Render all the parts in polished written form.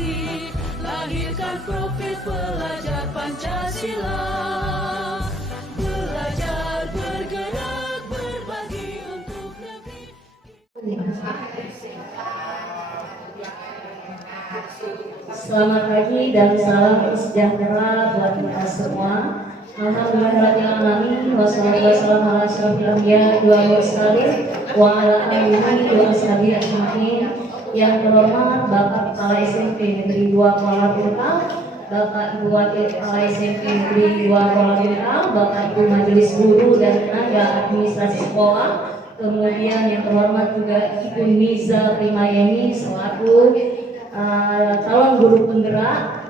berbagi, lahirkan profil pelajar Pancasila. Belajar, bergerak, berbagi untuk negeri. Selamat pagi dan salam sejahtera buat kita semua. Alhamdulillahirrahmanirrahim. Wassalamualaikum warahmatullahi wabarakatuh. Wa ala alihi wa ashabihi ajmain. Yang terhormat Bapak Kepala SMP Negeri 2 Kuala Tungkal, Bapak Ibu Wakil Kepala SMP Negeri 2 Kuala Tungkal, Bapak Ibu Majelis Guru dan tenaga administrasi sekolah. Kemudian yang terhormat juga Ibu Niza Primayeni selaku calon guru penggerak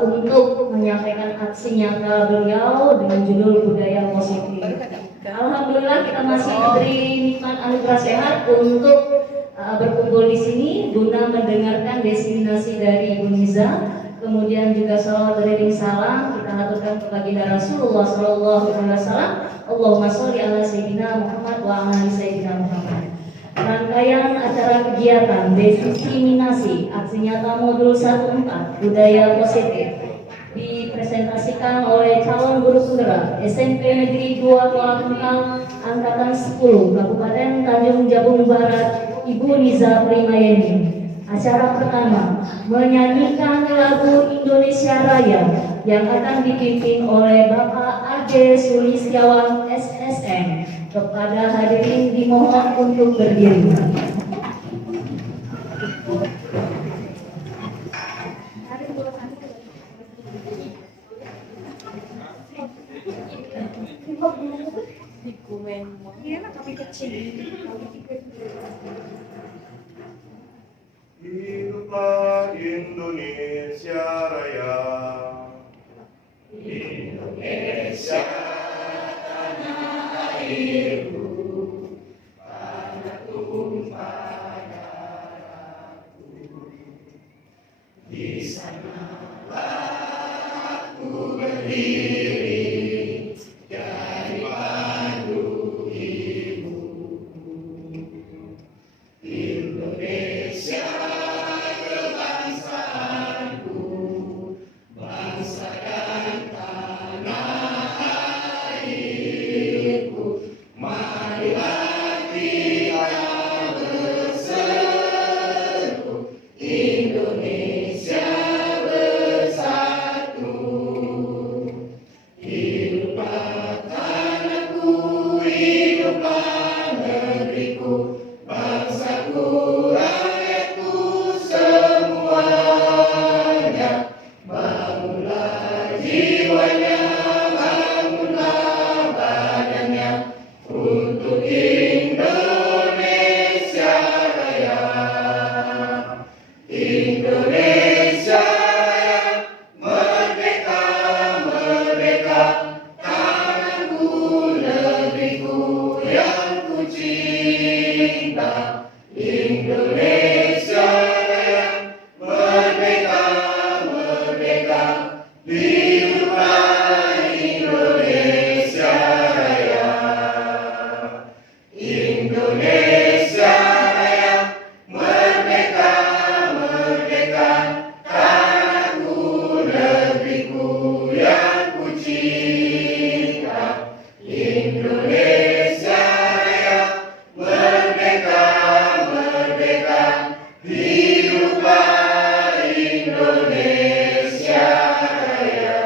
untuk menyampaikan aksi nyata beliau dengan judul budaya positif. Alhamdulillah kita masih diberi nikmat anugerah sehat untuk berkumpul di sini guna mendengarkan destinasi dari Ibu Niza. Kemudian juga salawat beriring salam kita aturkan ke baginda Rasulullah Sallallahu Alaihi Wasallam. Allahumma sholli ala sayyidina Muhammad wa ala sayyidina Muhammad. Rangkaian acara kegiatan diskriminasi aksi nyata modul 14 budaya positif dipresentasikan oleh calon guru penggerak SMP Negeri 2 Kuala Tungkal angkatan 10 Kabupaten Tanjung Jabung Barat, Ibu Niza Primayeni. Acara pertama menyanyikan lagu Indonesia Raya yang akan dipimpin oleh Bapak A.J. Sulistiawan SSM. Kepada hadirin dimohon untuk berdiri. Hiduplah Indonesia Raya. Indonesia tanah airku, tanah tumpah darahku. Di sanalah aku berdiri jadi pandu ibuku. Indonesia kebangsaanku, bangsa dan tanah airku. Marilah kita berseru, Indonesia bersatu. Hiduplah tanahku, hiduplah negeriku, bangsaku, rakyatku semuanya. Bangunlah jiwanya, bangunlah badannya untuk Indonesia Raya. Indonesia Raya, merdeka, merdeka, tanahku, negeriku yang ku cinta. Indonesia Raya, merdeka, merdeka, hiduplah Indonesia Raya. Indonesia Raya, merdeka, merdeka, tanahku, negeriku yang ku cinta. Indonesia Raya, merdeka, merdeka, hiduplah Indonesia Raya.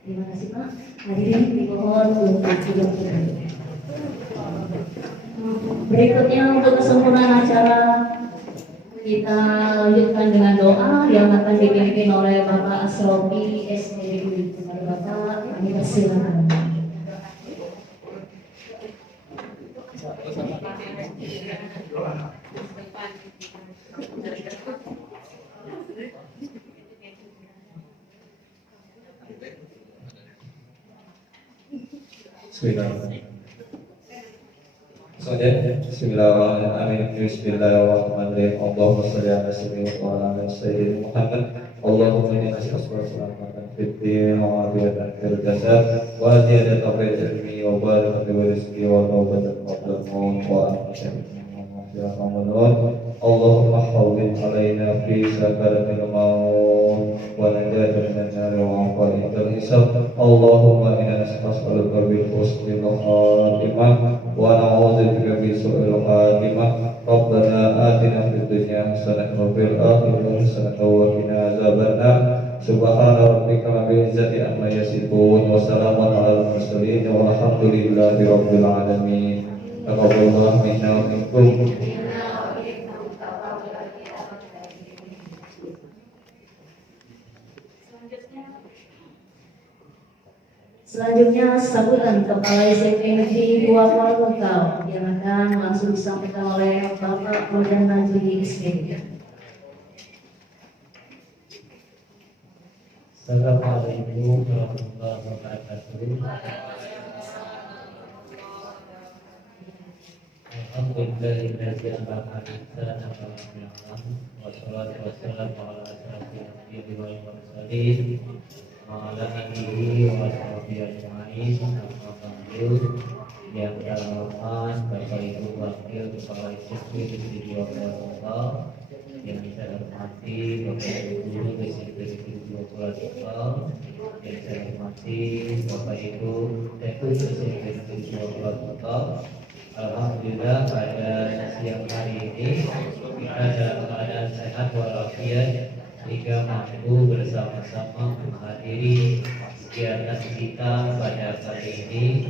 Terima kasih Pak. Hadirin dimohon untuk duduk. Berikutnya untuk kesempurnaan acara kita lanjutkan dengan doa yang akan dipimpin oleh Bapak Asrofi SDG. Kepada Bapak kami persilakan. Bismillahirrahmanirrahim. Bismillahirrahmanirrahim. Allahumma shalli ala sayyidina wa ala sayyidina Muhammad. Allahumma inni as'aluka salamatan fid din wa afiyatan fil jasad wa ziyadatan fil ilmi wa barakatan fil rizqi wa tawbatan qabla al-maut wa afiyatan Ramadan اللهم حول علينا في سكرة الموت ونجاة من النار وعفو عند الحساب اللهم إنا نسألك بحسن الخاتمة ونعوذ بك بسوء الخاتمة ربنا آتنا في الدنيا حسنة وفي الآخرة حسنة وقنا عذاب النار سبحان ربك رب العزة عما يصفون وسلام على المرسلين والحمد لله رب العالمين تقبل الله منا ومنكم. Selanjutnya sambutan Kepala SMP Negeri 2 Kuala Tunggal yang akan langsung disampaikan oleh Bapak Perdana Judi SPG. Assalamualaikum warahmatullahi wabarakatuh. Alhamdulillahilladzi an'ama 'alana wassalatu wassalamu ala asyrofil anbiya'i wal mursalin wa ala alihi wa sahbihi ajma'in. Amma ba'du. Yang terhormat Bapak Ibu Wakil Kepala SMP Negeri 2 Kuala Tunggal, yang saya hormati Bapak Ibu Guru SMP Negeri 2 Kuala Tunggal, yang saya hormati Bapak Ibu Deputi SMP Negeri 2 Kuala Tunggal. Alhamdulillah pada siang hari ini kita dalam keadaan sehat walafiat sehingga mampu bersama-sama menghadiri kegiatan kita pada kali ini.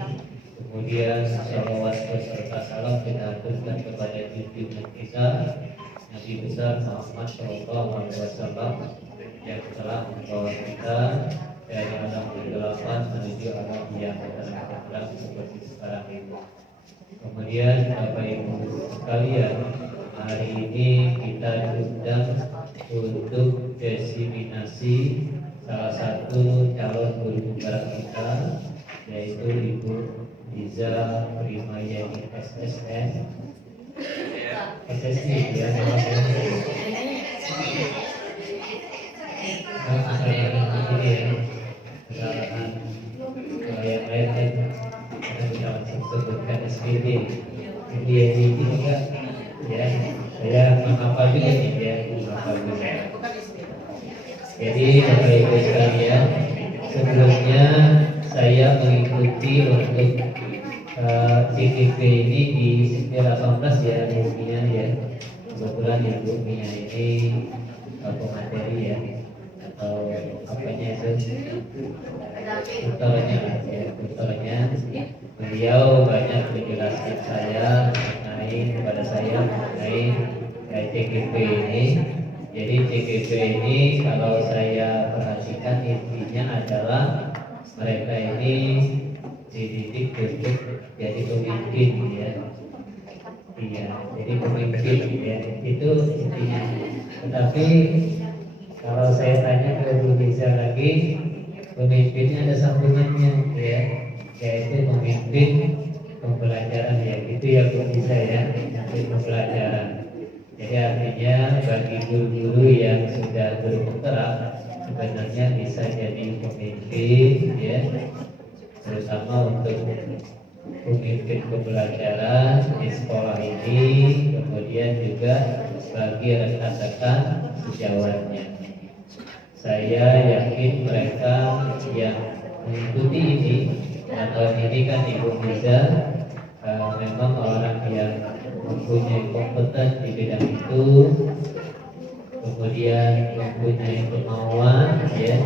Kemudian salawat beserta salam kita aturkan kepada junjungan kita Nabi besar Muhammad Shallallahu Alaihi Wasallam yang telah membawa kita dari alam kegelapan menuju alam yang terang seperti sekarang ini. Kemudian Bapak Ibu sekalian, hari ini kita diundang untuk diseminasi salah satu calon guru penggerak kita, yaitu Ibu Liza Primayani SSN SSI ya, kesalahan yang lain kan kita sebutkan SPB dia ini juga ya, saya menghafal juga nih ya, menghafal juga. Jadi Bapak Ibu sekalian, sebelumnya saya mengikuti untuk CGP ini di 18 ya, Ibunya ya. Kebetulan Ibu Mia ini pemateri ya, atau apanya itu, tutornya ya, tutornya. Beliau banyak menjelaskan saya kepada saya mengenai CGP ini. Jadi CGP ini kalau saya perhatikan intinya adalah mereka ini dididik untuk jadi pemimpin ya. Iya, jadi pemimpin ya, itu intinya. Tetapi kalau saya tanya ke Bu Liza lagi, pemimpinnya ada sambungannya ya, yaitu memimpin pembelajaran ya, itu ya Bu Liza ya, memimpin pembelajaran. Jadi artinya bagi guru-guru yang sudah bergerak sebenarnya bisa jadi pemimpin ya, terutama untuk pemimpin pembelajaran di sekolah ini, kemudian juga bagi rekan-rekan sejawatnya. Saya yakin mereka yang mengikuti ini, atau ini kan Ibu Liza memang orang yang mempunyai kompeten di bidang itu, kemudian mempunyai kemauan ya,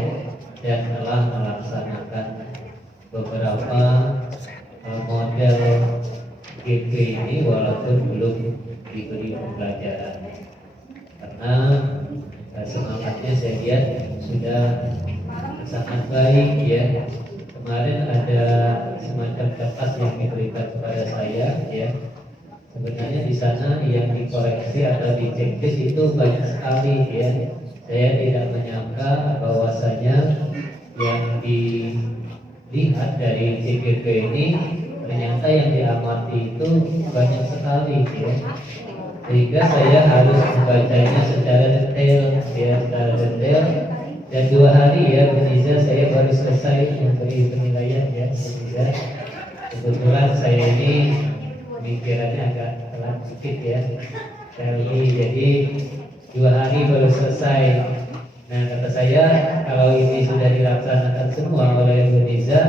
dan telah melaksanakan beberapa model GP ini walaupun belum diberi pembelajaran, karena semangatnya saya lihat sudah sangat baik ya. Kemarin ada semacam kertas yang diberikan kepada saya ya. Sebenarnya di sana yang dikoreksi atau diceklis itu banyak sekali ya. Saya tidak menyangka bahwasanya yang dilihat dari CGP ini ternyata yang diamati itu banyak sekali ya. Sehingga saya harus membacanya secara detail ya, secara detail. Dan 2 hari ya Bu Liza, saya baru selesai memberi penilaian ya Bu Liza. Kebetulan saya ini pemikirannya agak telat sedikit ya. Jadi 2 hari baru selesai. Nah kata saya kalau ini sudah dilaksanakan semua oleh Indonesia,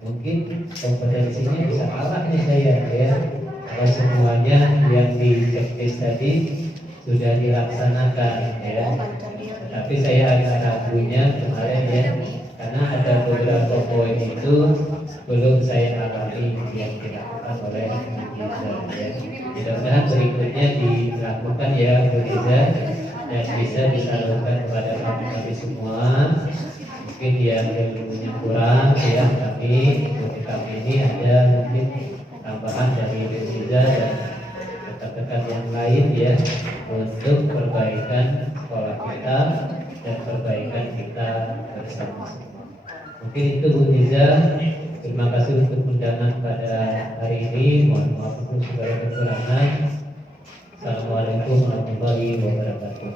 mungkin kompetensinya bisa kalah nih saya ya. Kalau semuanya yang di checklist tadi sudah dilaksanakan ya. Tapi saya agak ragunya kemarin ya, karena ada beberapa poin itu belum saya alami yang dilakukan oleh Indonesia ya. Mudah-mudahan berikutnya dilakukan ya Indonesia dan bisa disalurkan kepada kami semua. Mungkin yang ilmunya kurang ya, tapi untuk kami ini ada mungkin tambahan dari Indonesia dan rekan-rekan yang lain ya untuk perbaikan sekolah kita dan perbaikan kita bersama-sama. Mungkin itu Bu Niza. Terima kasih untuk undangan pada hari ini. Mohon maaf untuk segala kekurangan. Assalamualaikum warahmatullahi wabarakatuh.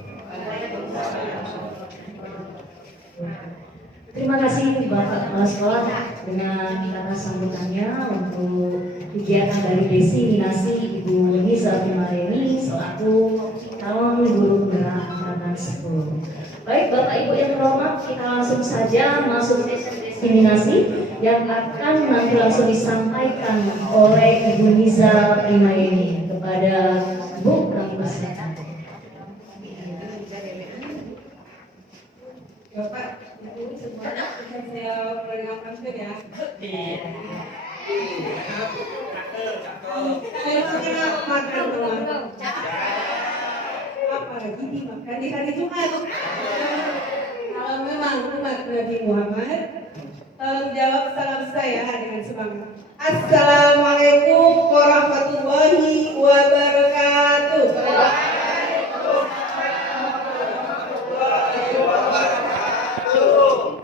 Terima kasih Bapak Kepala Sekolah dengan kata sambutannya untuk kegiatan dari Desiminasi Ibu Niza Primareni selaku calon guru penggerak angkatan 10. Baik Bapak Ibu yang terhormat, kita langsung saja masuk sesi Desiminasi yang akan nanti langsung disampaikan oleh Ibu Niza Primareni kepada Bu kami persilakan. Bapak, Ibu semua saya perkenalkan ya. Saya mengenal makan doang. Apalagi dimakan di hari Jumat. Kalau memang umat Nabi Muhammad, tolong jawab salam saya dengan semangat. Assalamualaikum warahmatullahi wabarakatuh.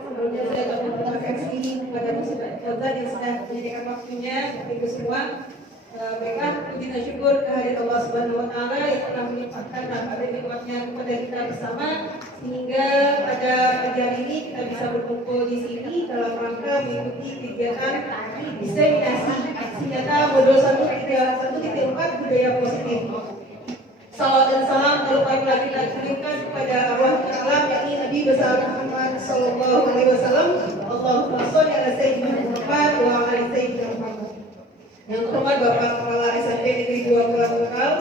Sebelumnya saya berterima kasih kepada Ustaz yang sudah menyediakan waktunya untuk Ibu semua. Baiklah, puji dan syukur kehadirat Allah Subhanahu wa taala yang telah melimpahkan rahmat dan nikmatnya kepada kita bersama sehingga pada pagi hari ini kita bisa berkumpul di sini dalam rangka mengikuti kegiatan Desiminasi aksi nyata modul 1.4 budaya positif. Salawat dan salam terlupakan kita kirimkan kepada arwah alam yakni Nabi besar Muhammad Sallallahu Alaihi Wasallam. Allahumma sholli ala sayyidina Muhammad wa ala sayyidina Muhammad. Yang terhormat Bapak Kepala SMP Negeri 2 Pulau Tunggal,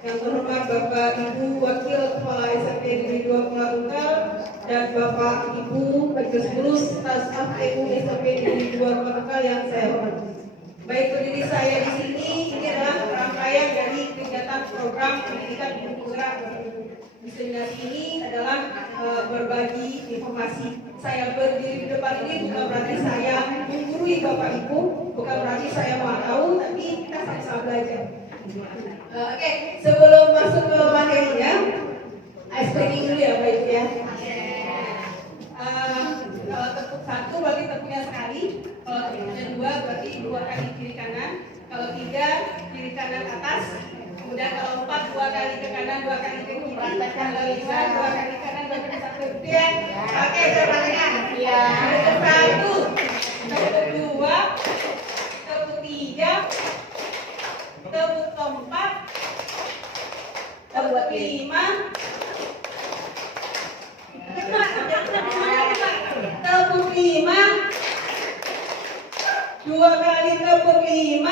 yang terhormat Bapak Ibu Wakil Kepala SMP Negeri 2 Pulau Tunggal, dan Bapak Ibu Majelis Guru serta staf TU SMP Negeri 2 Pulau Tunggal yang saya hormati. Baik berdiri saya di sini, ini adalah rangkaian dari kegiatan program pendidikan ibu penggerak. Desiminasi ini adalah berbagi informasi. Saya berdiri di depan ini bukan berarti saya menggurui Bapak Ibu, bukan berarti saya mau tahu, tapi kita sama-sama belajar. Oke, sebelum masuk ke materinya, ice breaking dulu ya Pak Ibu ya. Kalau tepuk 1 berarti tepuknya sekali, kalau tepuknya 2 berarti 2 kali kiri kanan, kalau 3 kiri kanan atas, kemudian kalau 4 2 kali ke kanan 2 kali ke kiri, kalau 5 2 kali kanan 2 kali ke kiri ya. Oke, semuanya. Ya. Tepuk 1, tepuk 2, tepuk 3, tepuk 4, tepuk 5. Tepuk 5, 2 kali tepuk 5.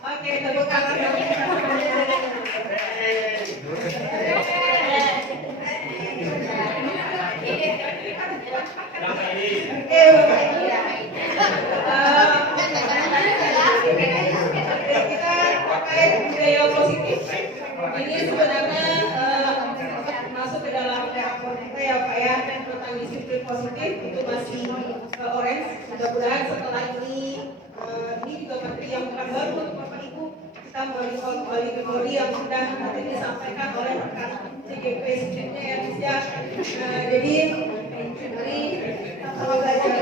Oke, tepuk tangan. Oke, Bapak. Kita pakai budaya positif. Ini sebenarnya masuk ke dalam rapor kita ya Pak ya, tentang disiplin positif itu masih orange. Mudah-mudahan setelah ini juga materi yang bukan baru untuk Bapak Ibu, kita melihat kembali memori yang sudah nanti disampaikan oleh rekan CGP sebelumnya ya Mas ya. Jadi mari sama belajar.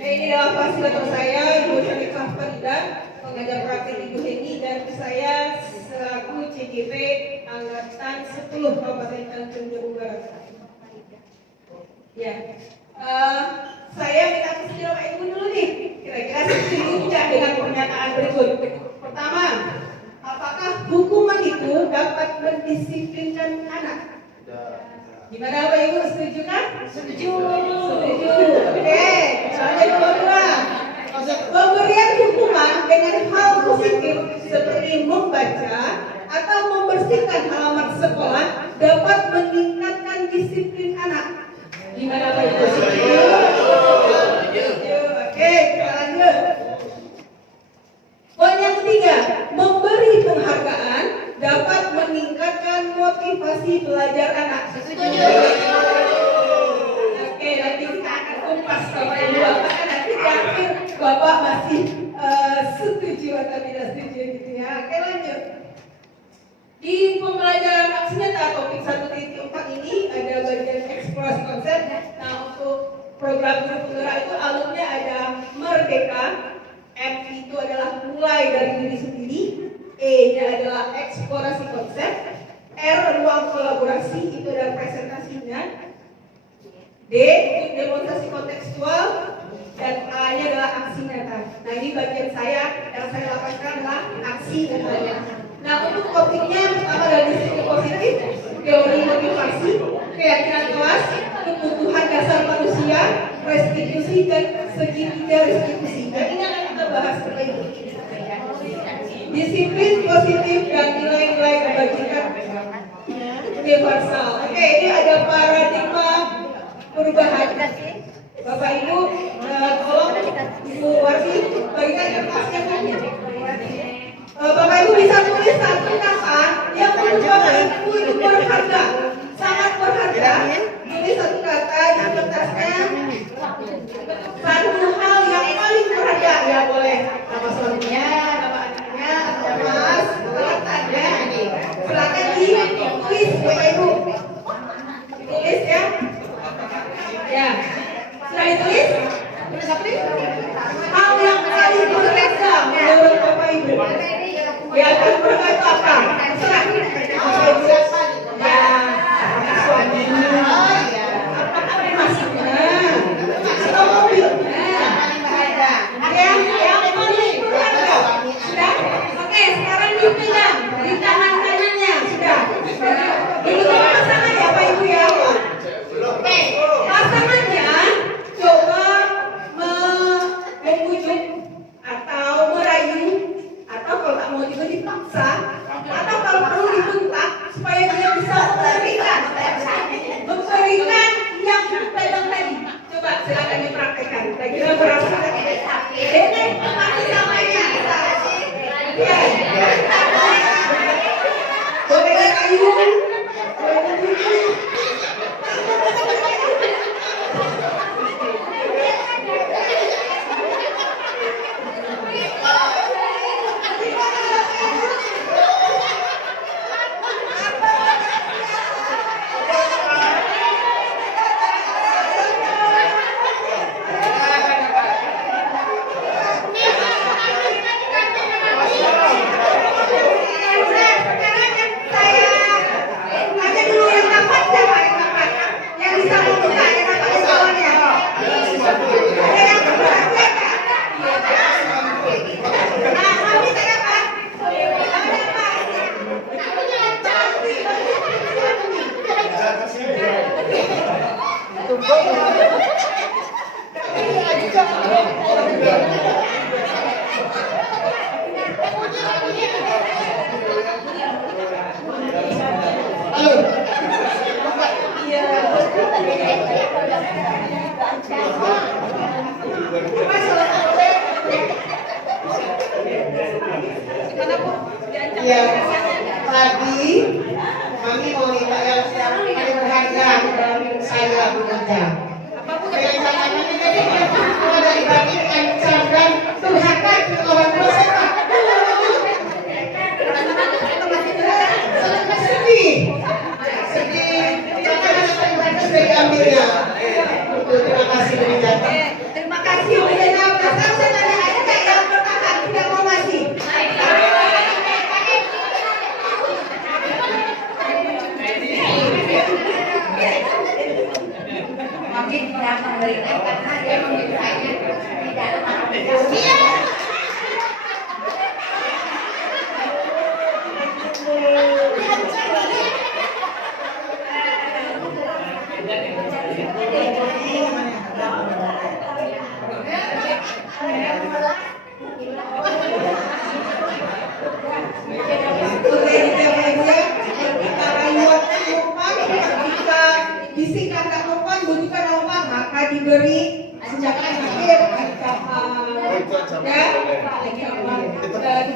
Ini adalah fasilitator saya, Ibu Syarifah Faridah, pengajar praktik Ibu Heni, dan saya selaku CGP Angkatan 10 Kabupaten Tanjung Jabung Barat. Ya, Saya minta kesediaan Bapak Ibu dulu nih. Kira-kira setuju tidak dengan pernyataan berikut? Pertama, apakah hukuman itu dapat mendisiplinkan anak? Gimana Bapak Ibu, setuju kan? Setuju. Setuju. Oke. Soalnya kedua, pemberian hukuman dengan hal positif seperti membaca atau membersihkan halaman sekolah dapat meningkatkan disiplin anak. Gimana Bapak Ibu? Setuju. Oke, kita lanjut. Poin yang ketiga, memberi penghargaan dapat meningkatkan motivasi belajar anak. Setuju. Oke, nanti kita akan kupas Bapak Ibu. Apakah nanti di akhir Bapak masih setuju atau tidak setuju gitu ya. Oke, lanjut. Di pembelajaran aksi nyata topik 1.4 ini ada bagian eksplorasi konsep. Nah, untuk program guru penggerak itu alurnya ada merdeka, M itu adalah mulai dari diri sendiri, E-nya adalah eksplorasi konsep, R ruang kolaborasi itu adalah presentasinya, D itu demonstrasi kontekstual, dan A-nya adalah aksi nyata. Nah, ini bagian saya yang saya lakukan adalah aksi nyatanya. Nah, untuk topiknya pertama adalah disiplin positif, teori motivasi, keyakinan kelas, kebutuhan dasar manusia, restitusi dan segitiga restitusi. Dan ini akan kita bahas lagi. Disiplin positif dan nilai-nilai kebajikan universal. Oke, ini ada paradigma perubahan. Bapak Ibu, tolong Ibu Warsi bagikan kertasnya Bu. Bapak Ibu bisa tulis satu kata yang menurut Bapak Ibu itu berharga, sangat berharga. Tulis satu kata di kertasnya. Satu hal yang paling berharga, ya boleh nama suaminya, nama anaknya, atau mas, tanda. Silakan ditulis Bapak Ibu. Ditulis ya. Ya. Sudah ditulis? Tulis apa nih? Hal yang paling berharga menurut Bapak Ibu. Ya, berharga itu apa? Terserah. Ya, suaminya. Apa maksudnya? Atau mobilnya? Ya, yang paling berharga. Sudah? Oke, sekarang dipegang di tangan kanannya. Sudah? Itu pasangan ya Pak Ibu ya? Oke, pasangannya coba membujuk atau merayu, atau kalau tak mau juga dipaksa, atau kalau perlu dibentak supaya dia bisa memberikan yang pegang tadi. Coba silakan dipraktekkan. Saya kira berapa? Ini masih samanya. Ya. Boleh kayu, boleh membujuk. Ya, tadi kami mau minta yang paling berharga dalam hidup saya bekerja. Kalau dari bagi ancam dan durhaka lawan dosa. Sedih, jangan sampai sudah diambilnya. Terima kasih Bunda. Terima kasih Bunda. Sekarang saya tanya ada yang bertahan tidak mau ngasih. Mungkin datang dari diberi ancaman akhir, ancaman ya, ancaman dan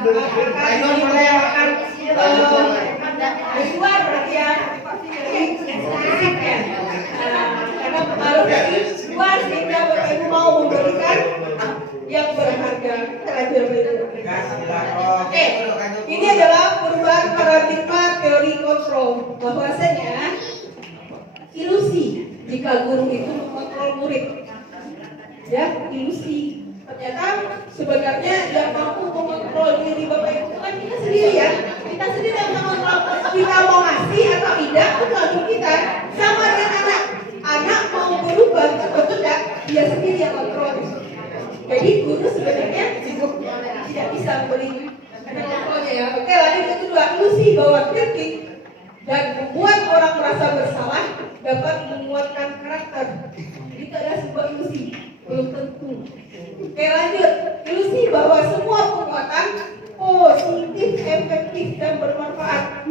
akan keluar berarti ya, karena pengaruh dari luar sehingga Bapak Ibu mau memberikan yang berharga terhadap itu. Oke, ini adalah perubahan paradigma teori kontrol, bahwasanya ilusi jika guru itu mengontrol murid. Ya, ilusi. Ternyata sebenarnya yang mampu mengontrol diri Bapak Ibu itu kan kita sendiri ya. Kita sendiri yang mengontrol. Kita mau ngasih atau tidak itu tergantung kita. Sama dengan anak. Anak mau berubah atau tidak, dia sendiri yang kontrol. Jadi guru sebenarnya tidak bisa memberi kontrolnya ya. Oke, lanjut yang kedua, ilusi bahwa kritik dan membuat orang merasa bersalah dapat menguatkan karakter. Itu adalah sebuah ilusi, belum tentu. Oke, lanjut, ilusi bahwa semua penguatan positif, efektif dan bermanfaat.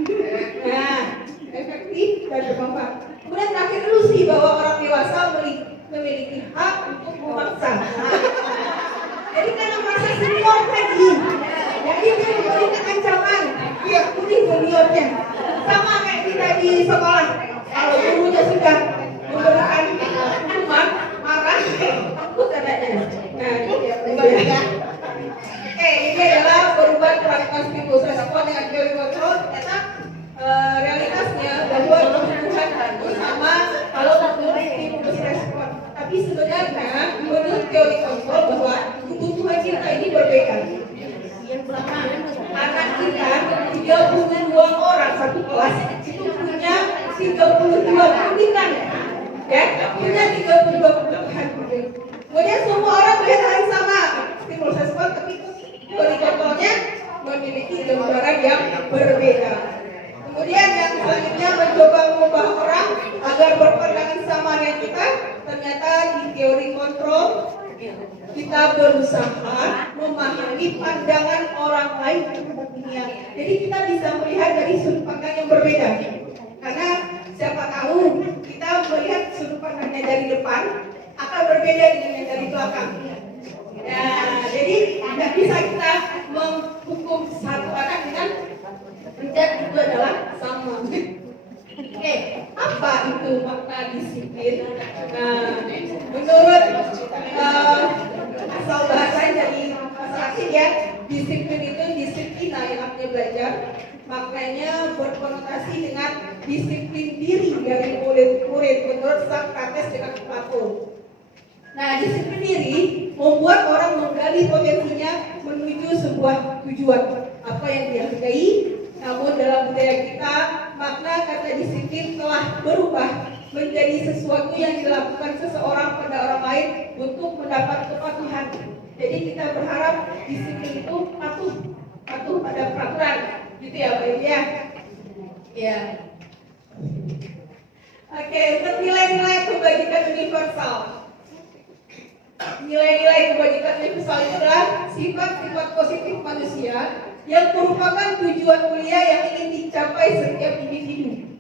Nah, efektif dan bermanfaat. Kemudian terakhir, ilusi bahwa orang dewasa memiliki hak untuk memaksa. Jadi karena merasa senior tadi, jadi dia memberikan ancaman, dia kuning seniornya. Sama kayak kita di sekolah, kalau gurunya sudah memberikan hukuman, marah, takut adanya. Nah, ini ya. Oke, ini adalah perubahan paradigma stimulus respon dengan teori kontrol. Ternyata realitasnya bahwa kebutuhan itu sama kalau menurut stimulus respon. Tapi sebenarnya menurut teori kontrol bahwa kebutuhan kita ini berbeda. Anak kita 32 orang satu kelas itu punya 32 kebutuhan, ya, punya 32 kebutuhan. Kemudian semua orang melihat hal yang sama, stimulus respon, tapi teori kontrolnya memiliki gambaran yang berbeda. Kemudian yang selanjutnya mencoba mengubah orang agar berpandangan sama dengan kita. Ternyata di teori kontrol kita berusaha memahami pandangan orang lain terhadap dunia. Jadi kita bisa melihat dari sudut pandang yang berbeda. Karena siapa tahu kita melihat sudut pandangnya dari depan akan berbeda dengan yang dari belakang. Ya, jadi tidak bisa kita menghukum satu anak dengan dan itu adalah sama. Oke, apa itu makna disiplin? Nah, menurut asal bahasanya dari bahasa asing ya, disiplin itu disiplina yang artinya belajar. Maknanya berkonotasi dengan disiplin diri dari murid-murid menurut Socrates dengan Plato. Nah, disiplin diri membuat orang menggali potensinya menuju sebuah tujuan. Apa yang dihargai. Namun dalam budaya kita, makna kata disiplin telah berubah menjadi sesuatu yang dilakukan seseorang pada orang lain untuk mendapat kepatuhan. Jadi kita berharap disiplin itu patuh pada peraturan, gitu ya Pak Ibu ya. Ya. Oke, untuk nilai-nilai kebajikan universal. Nilai-nilai kebajikan universal itu adalah sifat-sifat positif manusia yang merupakan tujuan mulia yang ingin dicapai setiap individu.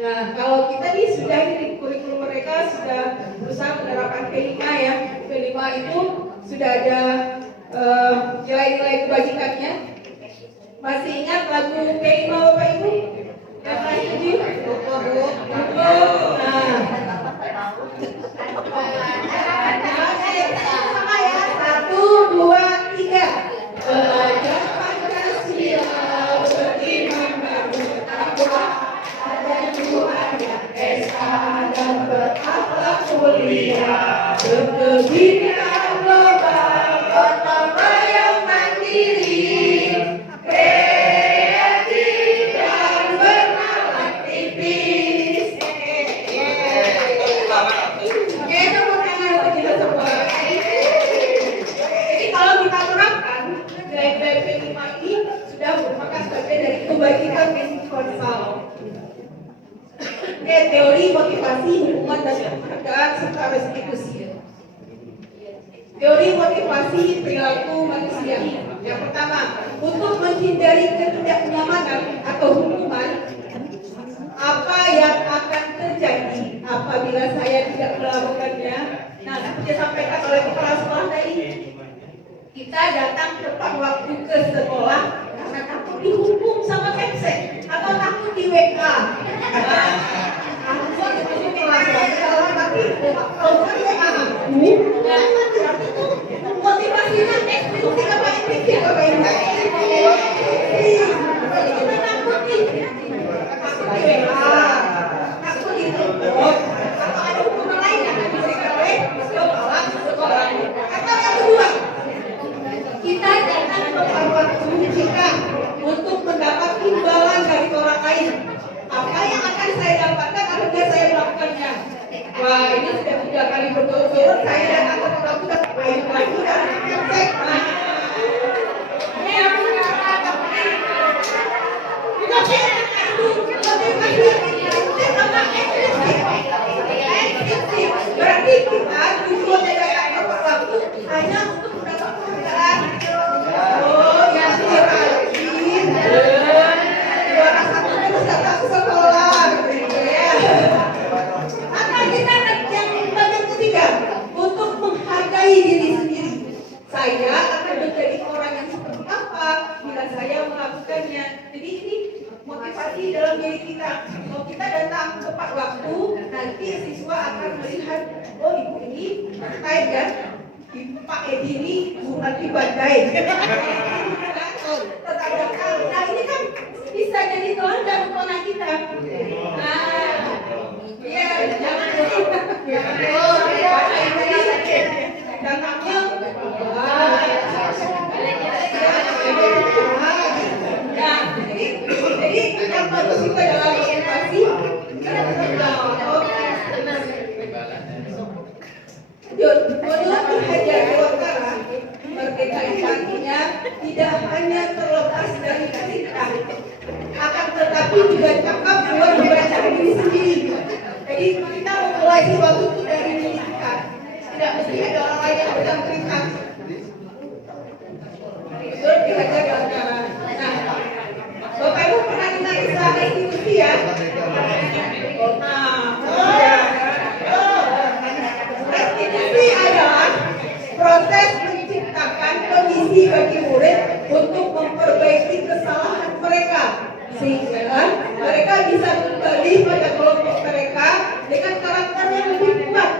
Nah, kalau kita nih sudah di kurikulum mereka sudah berusaha menerapkan P5 ya. P5 itu sudah ada nilai-nilai kebajikannya. Masih ingat lagu P5 Bapak Ibu? Yang lain itu? Sama ya. 1, 2, 3. Belajar Pancasila beriman dan bertakwa, ada Tuhan yang esa dan berakhlak mulia, berkebinekaan global, gotong royong mandiri, kreatif dan bernalar aktivis. Oke, tepuk tangan untuk kita semua. Jadi kalau kita terapkan nilai-nilai P5 ini sudah merupakan bagian dari kebajikan universal. Oke, teori motivasi, hubungan dan penghargaan serta restitusi. Teori motivasi perilaku manusia. Yang pertama, untuk menghindari ketidaknyamanan atau hukuman, apa yang akan terjadi apabila saya tidak melakukannya. Nah, seperti sampaikan oleh kepala sekolah tadi, kita datang tepat waktu ke sekolah karena takut dihukum sama Kemsek atau takut di WK. Aku itu kelas sekolah tapi kalau kan WA aku, itu motivasinya eksekutif apa efektif apa ini? Kita takut nih, takut di WA, takut di telepon, atau ada hukuman lain yang akan diberikan oleh kepala sekolah. Atau yang kedua, kita datang tepat waktu jika untuk mendapat imbalan dari orang lain. Apa yang akan saya dapatkan apabila saya melakukannya? Wah, ini sudah 3 kali berturut-turut saya datang tepat waktu dan baik lagi dan cek. Berarti kita tujuannya datang tepat waktu hanya untuk mendapat penghargaan. Oh, ya rajin. Juara 1 terus datang ke sekolah. Atau kita yang bagian ketiga untuk menghargai diri sendiri. Saya akan menjadi orang yang seperti apa bila saya melakukannya. Jadi ini motivasi dalam diri kita. Kalau kita datang tepat waktu, nanti siswa akan melihat, oh ibu ini terkait kan, Pak Edi ini bukan dibandai. Nah ini kan bisa jadi teladan untuk anak kita. Nah, ya jangan jadi yang bagus juga dalam motivasi menurut Hajar Dewantara, merdeka itu artinya tidak hanya terlepas dari kita, akan tetapi juga cakap buat membaca diri sendiri. Jadi kita memulai sesuatu itu dari diri kita, tidak mesti ada orang lain yang sedang terikat. Itu Hajar Dewantara. Nah, Bapak Ibu pernah dengar istilah restitusi ya? Restitusi adalah proses menciptakan kondisi bagi murid untuk memperbaiki kesalahan mereka sehingga mereka bisa kembali pada kelompok mereka dengan karakter yang lebih kuat.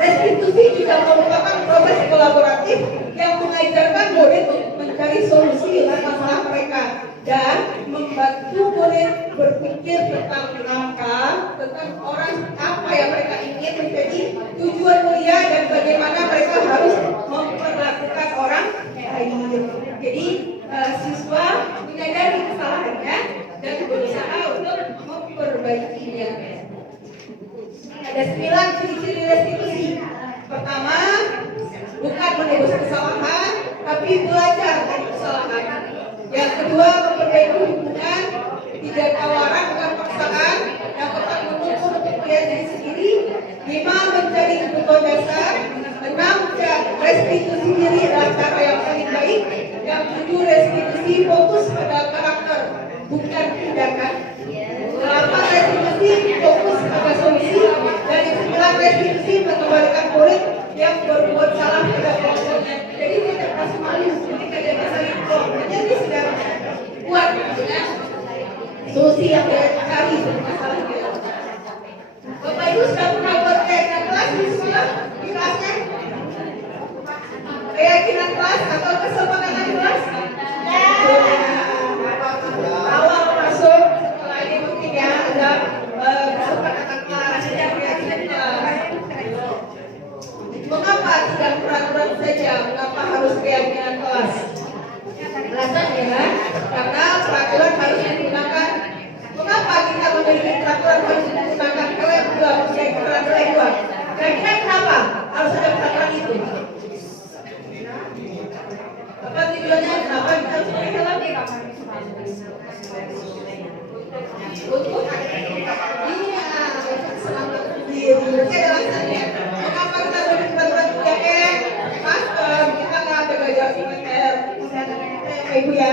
Restitusi juga merupakan proses kolaboratif yang mengajarkan murid untuk mencari solusi atas masalah mereka dan membantu murid berpikir tentang langkah, tentang orang apa yang mereka ingin menjadi tujuan mulia dan bagaimana mereka harus memperlakukan orang lain. Jadi siswa menyadari kesalahannya dan berusaha untuk memperbaikinya. Ada 9 ciri-ciri restitusi. Pertama, bukan menebus kesalahan, tapi belajar dari kesalahan. Yang kedua, memperbaiki hubungan, tidak tawaran bukan paksaan. Yang keempat, menuntut untuk melihat diri sendiri. 5, mencari kebutuhan dasar. 6, restitusi diri adalah cara yang paling baik. Yang 7, restitusi fokus pada karakter, bukan tindakan. 8, restitusi fokus pada solusi. Dan yang 9, restitusi mengembalikan murid yang berbuat salah pada kelompoknya. Jadi tidak masuk malu ketika dia mencari kelompoknya, dia sudah kuat dengan solusi yang dia cari masalahnya. Bapak Ibu sudah pernah buat keyakinan kelas di sekolah, di kelasnya? Keyakinan kelas atau kesepakatan kelas? Awal masuk sekolah ini mungkin ya ada kesepakatan kelas, ada keyakinan kelas. Mengapa tidak peraturan saja? Mengapa harus keyakinan kelas? Alasannya karena peraturan harus digunakan. Mengapa kita memiliki peraturan harus digunakan? Kalau yang kedua, peraturan yang kedua. Kira-kira kenapa harus ada peraturan itu? Apa tujuannya? Kenapa kita harus pakai helm? Untuk iya, selamat diri. Oke, alasannya. Mengapa kita memiliki peraturan 3M? Masker, kita nggak ada gaya meter. Ibu ya.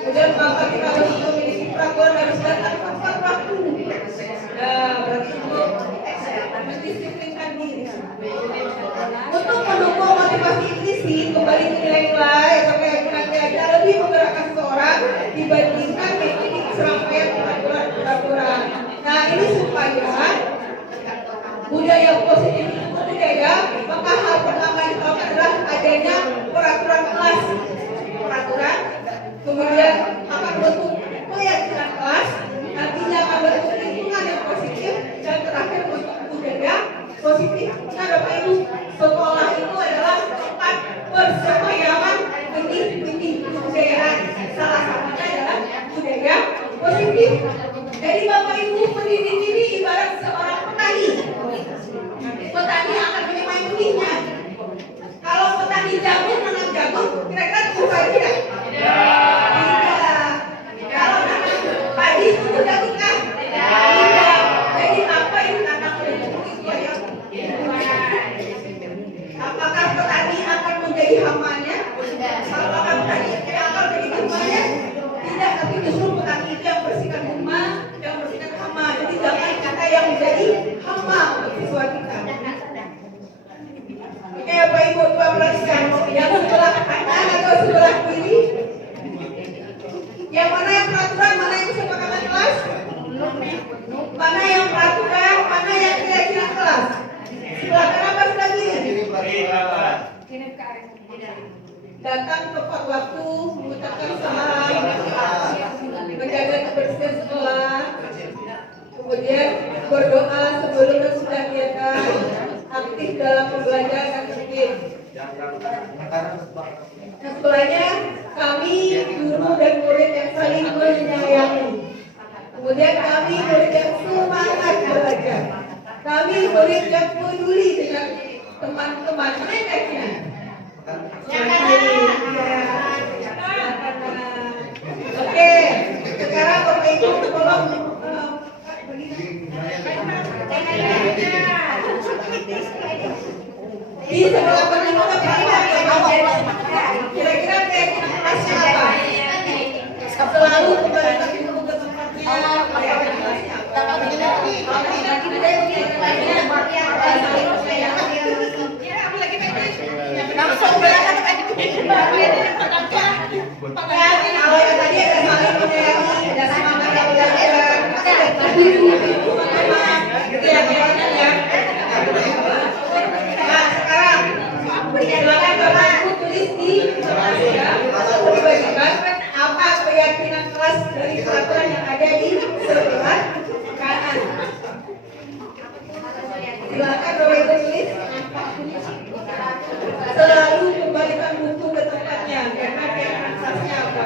Kemudian mengapa kita harus memiliki peraturan harus datang tepat waktu? berarti untuk mendisiplinkan diri. Untuk mendukung motivasi ini kembali ke nilai-nilai atau keyakinan-keyakinan lebih menggerakkan seseorang dibandingkan mengikuti serangkaian peraturan. Nah, ini supaya budaya positif itu budaya, maka hal pertama yang dilakukan adalah adanya peraturan kelas. Peraturan, kemudian akan bentuk keyakinan kelas, nantinya akan bentuk lingkungan yang positif, dan terakhir bentuk budaya positif. Nah, Bapak Ibu, sekolah itu adalah tempat persemayaman benih-benih kebudayaan. Salah satunya adalah budaya positif. Jadi Bapak Ibu, pendidik ini ibarat seorang petani. Petani akan menyemai benihnya. Kalau petani jagung nanam jagung, kira-kira tumbuh padi tidak? Tidak. Kalau nanam padi tumbuh jagung kan? Tidak. Jadi apa yang tanam oleh jagung itu ya? Apakah petani akan menjadi hamanya? Apakah petani akan menjadi hamanya? Tidak, tapi justru petani itu yang bersihkan hama, yang bersihkan hama. Jadi jangan kata yang menjadi hama untuk siswa kita. Oke, Bapak Ibu, coba perhatikan yang sebelah kanan atau sebelah kiri. Yang mana yang peraturan, mana yang kesepakatan kelas? Mana yang peraturan, mana yang keyakinan kelas? Sebelah kanan atau sebelah kiri? Datang tepat waktu, mengucapkan salam, menjaga kebersihan sekolah, kemudian berdoa sebelum dan sesudah kegiatan, aktif dalam pembelajaran dan tertib. Nah, setelahnya kami guru dan murid yang saling menyayangi. Kemudian kami murid yang semangat belajar. Kami murid yang peduli dengan teman-teman mereka. Oke, sekarang Bapak Ibu tolong di sebelah kanan kita kira-kira keyakinan kelasnya apa? Selalu kembalikan ilmu ke tempatnya. Langsung berangkat kalau yang tadi ada saling menyayangi, ada semangat belajar, keyakinannya ya. Nah, sekarang silakan Bapak Ibu tulis di kertas ya, dibagikan apa keyakinan kelas dari peraturan yang ada di sebelah kanan. Silakan Bapak Ibu tulis. Selalu kembalikan buku ke tempatnya karena keyakinan kelasnya apa?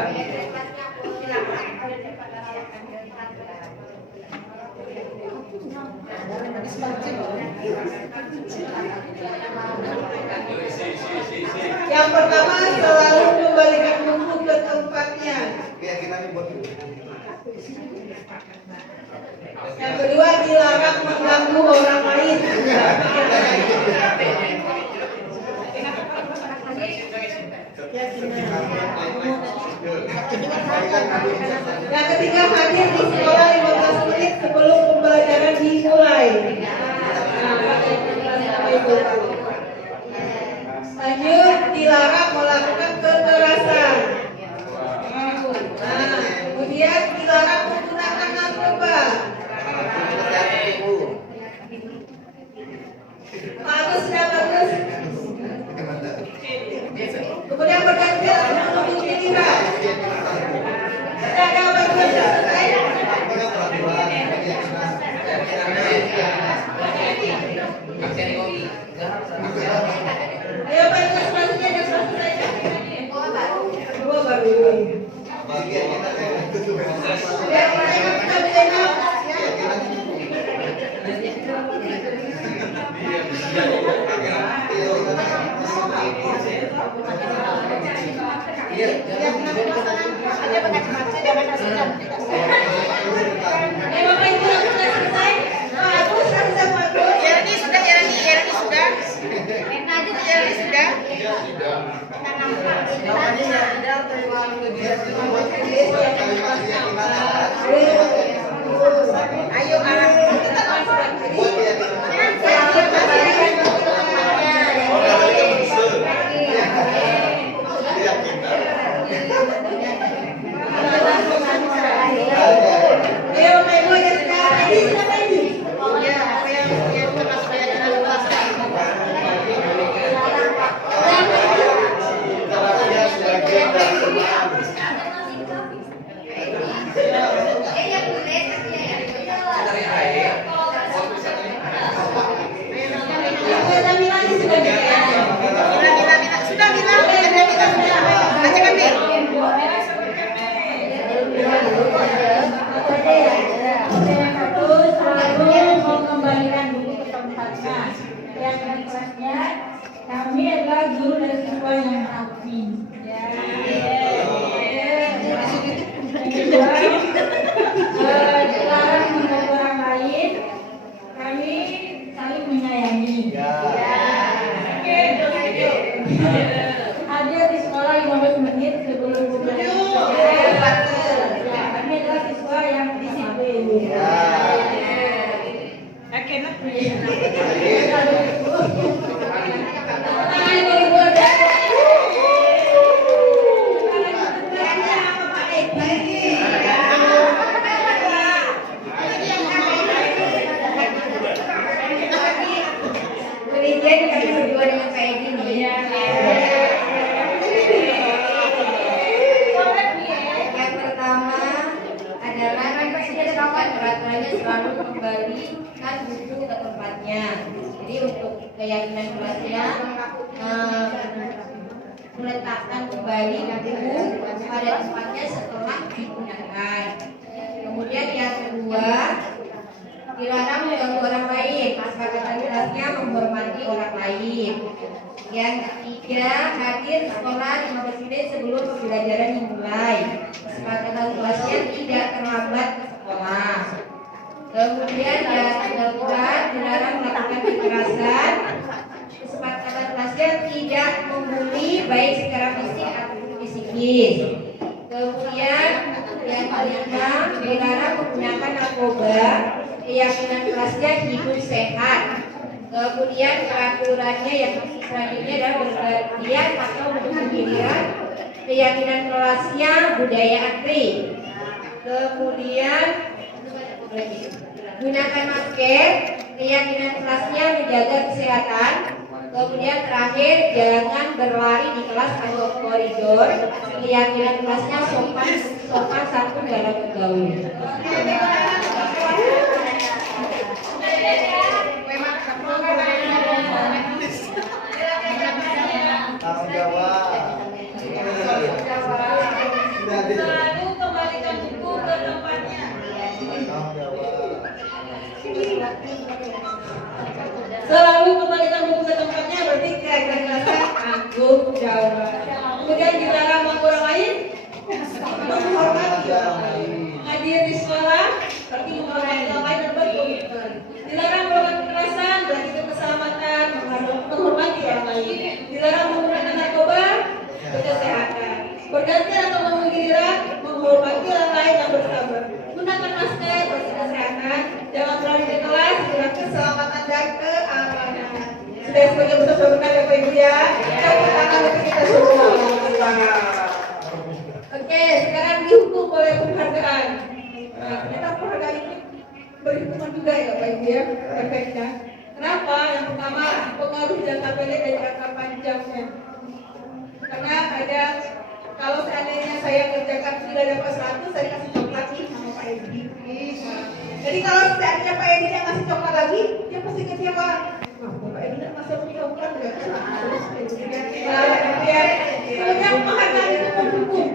Yang pertama, selalu kembalikan buku ke tempatnya. Yang kedua, dilarang mengganggu orang lain. Yang ketiga, hadir di sekolah 15 menit sebelum pembelajaran dimulai. Lanjut, dilarang melakukan kekerasan. Nah, kemudian dilarang menggunakan narkoba. Bagus, sudah bagus. Kemudian bergantian menunggu giliran. Ada bagian selesai. Ayo Pak, selanjutnya ada selesai. Dua baru. Ya, kita bisa. Ayo anak adalah guru dan siswa yang rapi. Ya. Yang kedua, dilarang mengganggu orang lain. Kami saling menyayangi. Oke, setuju. Hadir di sekolah 15 menit sebelum pembelajaran. Kami adalah siswa yang disiplin. Kemudian kami berdua dengan Pak Edi nih. Yang pertama adalah peraturannya selalu kembalikan buku ke tempatnya. Jadi untuk keyakinan kelasnya meletakkan kembali buku pada tempatnya setelah digunakan. Kemudian yang kedua, dilarang mengganggu orang lain. Kesepakatan kelasnya menghormati orang lain. Yang ketiga, hadir di sekolah 15 menit sebelum pembelajaran dimulai. Kesepakatan kelasnya tidak terlambat ke sekolah. Kemudian yang keempat, dilarang melakukan kekerasan. Kesepakatan kelasnya tidak membuli baik secara fisik ataupun psikis. Kemudian yang kelima, dilarang menggunakan narkoba. Keyakinan kelasnya hidup sehat. Kemudian peraturannya yang selanjutnya adalah bergantian atau bergiliran. Keyakinan kelasnya budaya asli. Kemudian gunakan masker. Keyakinan kelasnya menjaga kesehatan. Kemudian terakhir, jangan berlari di kelas atau koridor. Keyakinan kelasnya sopan santun dalam bergaul. Tanggung jawab. Selalu kembalikan buku ke tempatnya. Tanggung jawab. Selalu kembalikan buku ke tempatnya, berarti kira-kira kelasnya tanggung jawab. Kemudian dilarang mengganggu orang lain, menghormati orang lain. Hadir di sekolah, berarti menghormati orang lain dan berkomitmen. Dilarang melakukan kekerasan, berarti keselamatan, menghormati orang lain. Dilarang menggunakan narkoba, kesehatan. Bergantian atau menggiliran, menghormati orang lain dan bersabar. Gunakan masker, berarti kesehatan. Jangan berlari di kelas, dengan keselamatan dan keamanan. Sudah sebagai bentuk berkat ya Pak Ibu ya. Tepuk tangan untuk kita semua. Oke, sekarang dihukum oleh penghargaan. Nah, kita penghargaan ini berhitungan juga ya Pak Ibu ya, efeknya. Kenapa? Yang pertama, pengaruh jangka pendek dan jangka panjangnya. Karena ada, kalau seandainya saya kerjakan sudah dapat 100, saya kasih coklat nih sama Pak Edi. Jadi kalau seandainya Pak Edi yang kasih coklat lagi, dia pasti kecewa. Pak Edi masih punya coklat nggak? Kemudian penghargaan itu mendukung.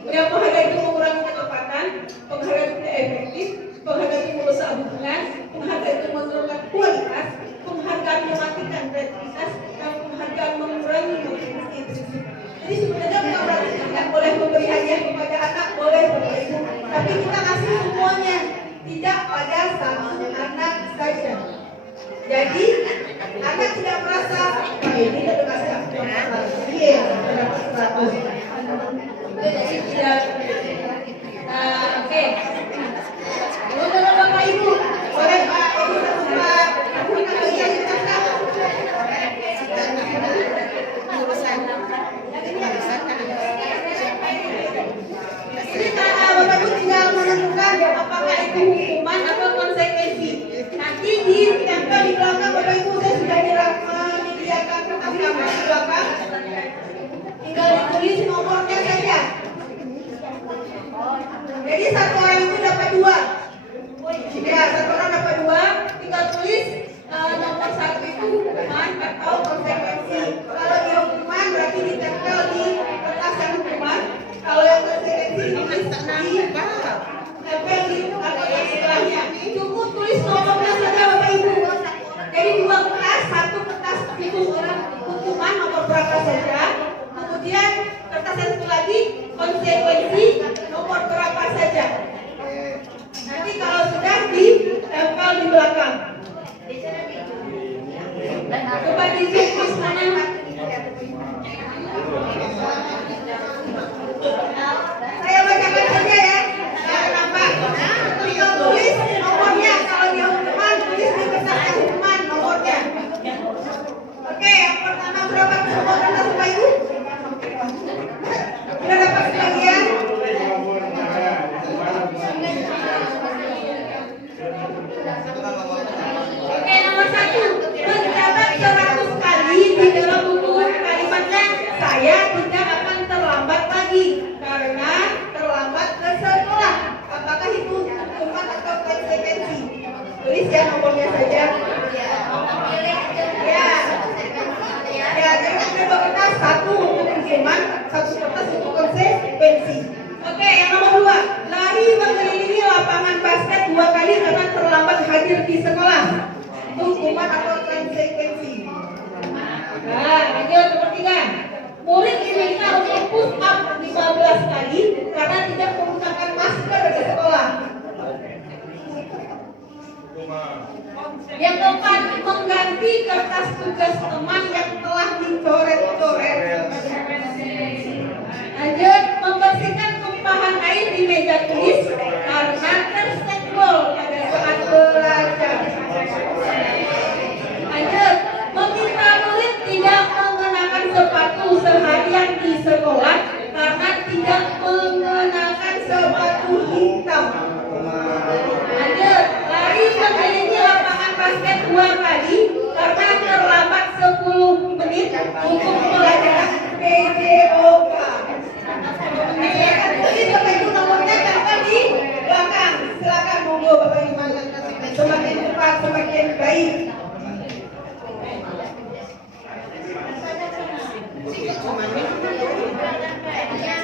Kemudian penghargaan itu mengurangi kecepatan, penghargaan itu tidak efektif, penghargaan itu merusak hubungan, penghargaan itu menurunkan kualitas, penghargaan mematikan kreativitas, dan penghargaan mengurangi motivasi. Jadi sebenarnya bukan berarti kita boleh memberi hadiah kepada anak, boleh Bapak Ibu, tapi kita kasih semuanya, tidak pada satu anak saja. Jadi anak tidak merasa ini tidak kasih aku iya dapat 100. Jadi tidak oke. Untuk Bapak Ibu, boleh Pak Ibu tempat aku nak bagian kita kan? Ini Bapak Ibu tinggal menentukan apakah itu hukuman atau konsekuensi. Nanti ditempel di belakang Bapak Ibu, saya sudah menyediakan kertas gambar di belakang. Tinggal ditulis nomornya saja. Jadi satu orang itu dapat 2. Ya, satu orang dapat 2. Tinggal tulis nomor 1 itu hukuman atau konsekuensi. Kalau dia hukuman berarti ditempel di kertas yang hukuman. Kalau yang konsekuensi ditulis di tempel di atau yang sebelahnya. Cukup tulis nomornya saja Bapak Ibu. Jadi 2 kertas, 1 kertas itu orang hukuman nomor lagi konsekuensi nomor berapa saja. Nanti kalau sudah ditempel di belakang. Coba di zoom mana? Saya bacakan saja ya. Jangan nampak. Tinggal tulis nomornya. Kalau dia hukuman, tulis di kertas hukuman nomornya. Oke, yang pertama berapa semua kertas Ibu? Sudah dapat sebagian? Oke, nomor 1. Mencatat 100 kali di dalam buku kalimatnya saya tidak akan terlambat lagi karena terlambat ke sekolah. Apakah itu hukuman atau konsekuensi? Tulis ya nomornya saja. Ya, jadi ada dua kertas, satu untuk hukuman, satu kertas untuk konsekuensi. Oke, yang nomor 2, lari mengelilingi lapangan basket 2 kali karena terlambat hadir di sekolah. Hukuman atau konsekuensi? Nah, lanjut nomor 3. Murid diminta untuk push up 15 kali karena tidak menggunakan masker ke sekolah. Yang keempat, mengganti kertas tugas teman yang telah dicoret-coret. Lanjut, membersihkan tumpahan air di meja tulis karena tersenggol pada saat belajar. Lanjut, meminta murid tidak mengenakan sepatu seharian di sekolah karena tidak mengenakan sepatu hitam. Lanjut, lari mengelilingi lapangan basket 2 kali karena terlambat 10 menit untuk pelajaran PJOK. Jadi Bapak Ibu nomornya tempel di belakang. Silakan monggo Bapak Ibu. Semakin cepat semakin baik.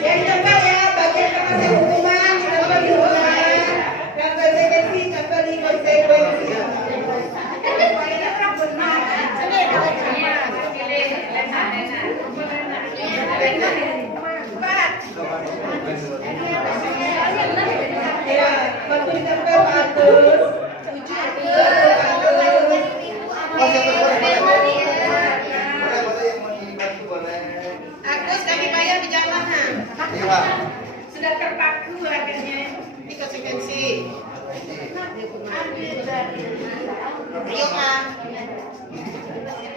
Yang tempel ya bagian kertas hukuman ditempel di hukuman. Yang konsekuensi tempel di konsekuensi. Ya, waktu ditempel atus. Agus kami bayar di jalanan. Sudah terpaku akhirnya di konsekuensi. Ayo Kak.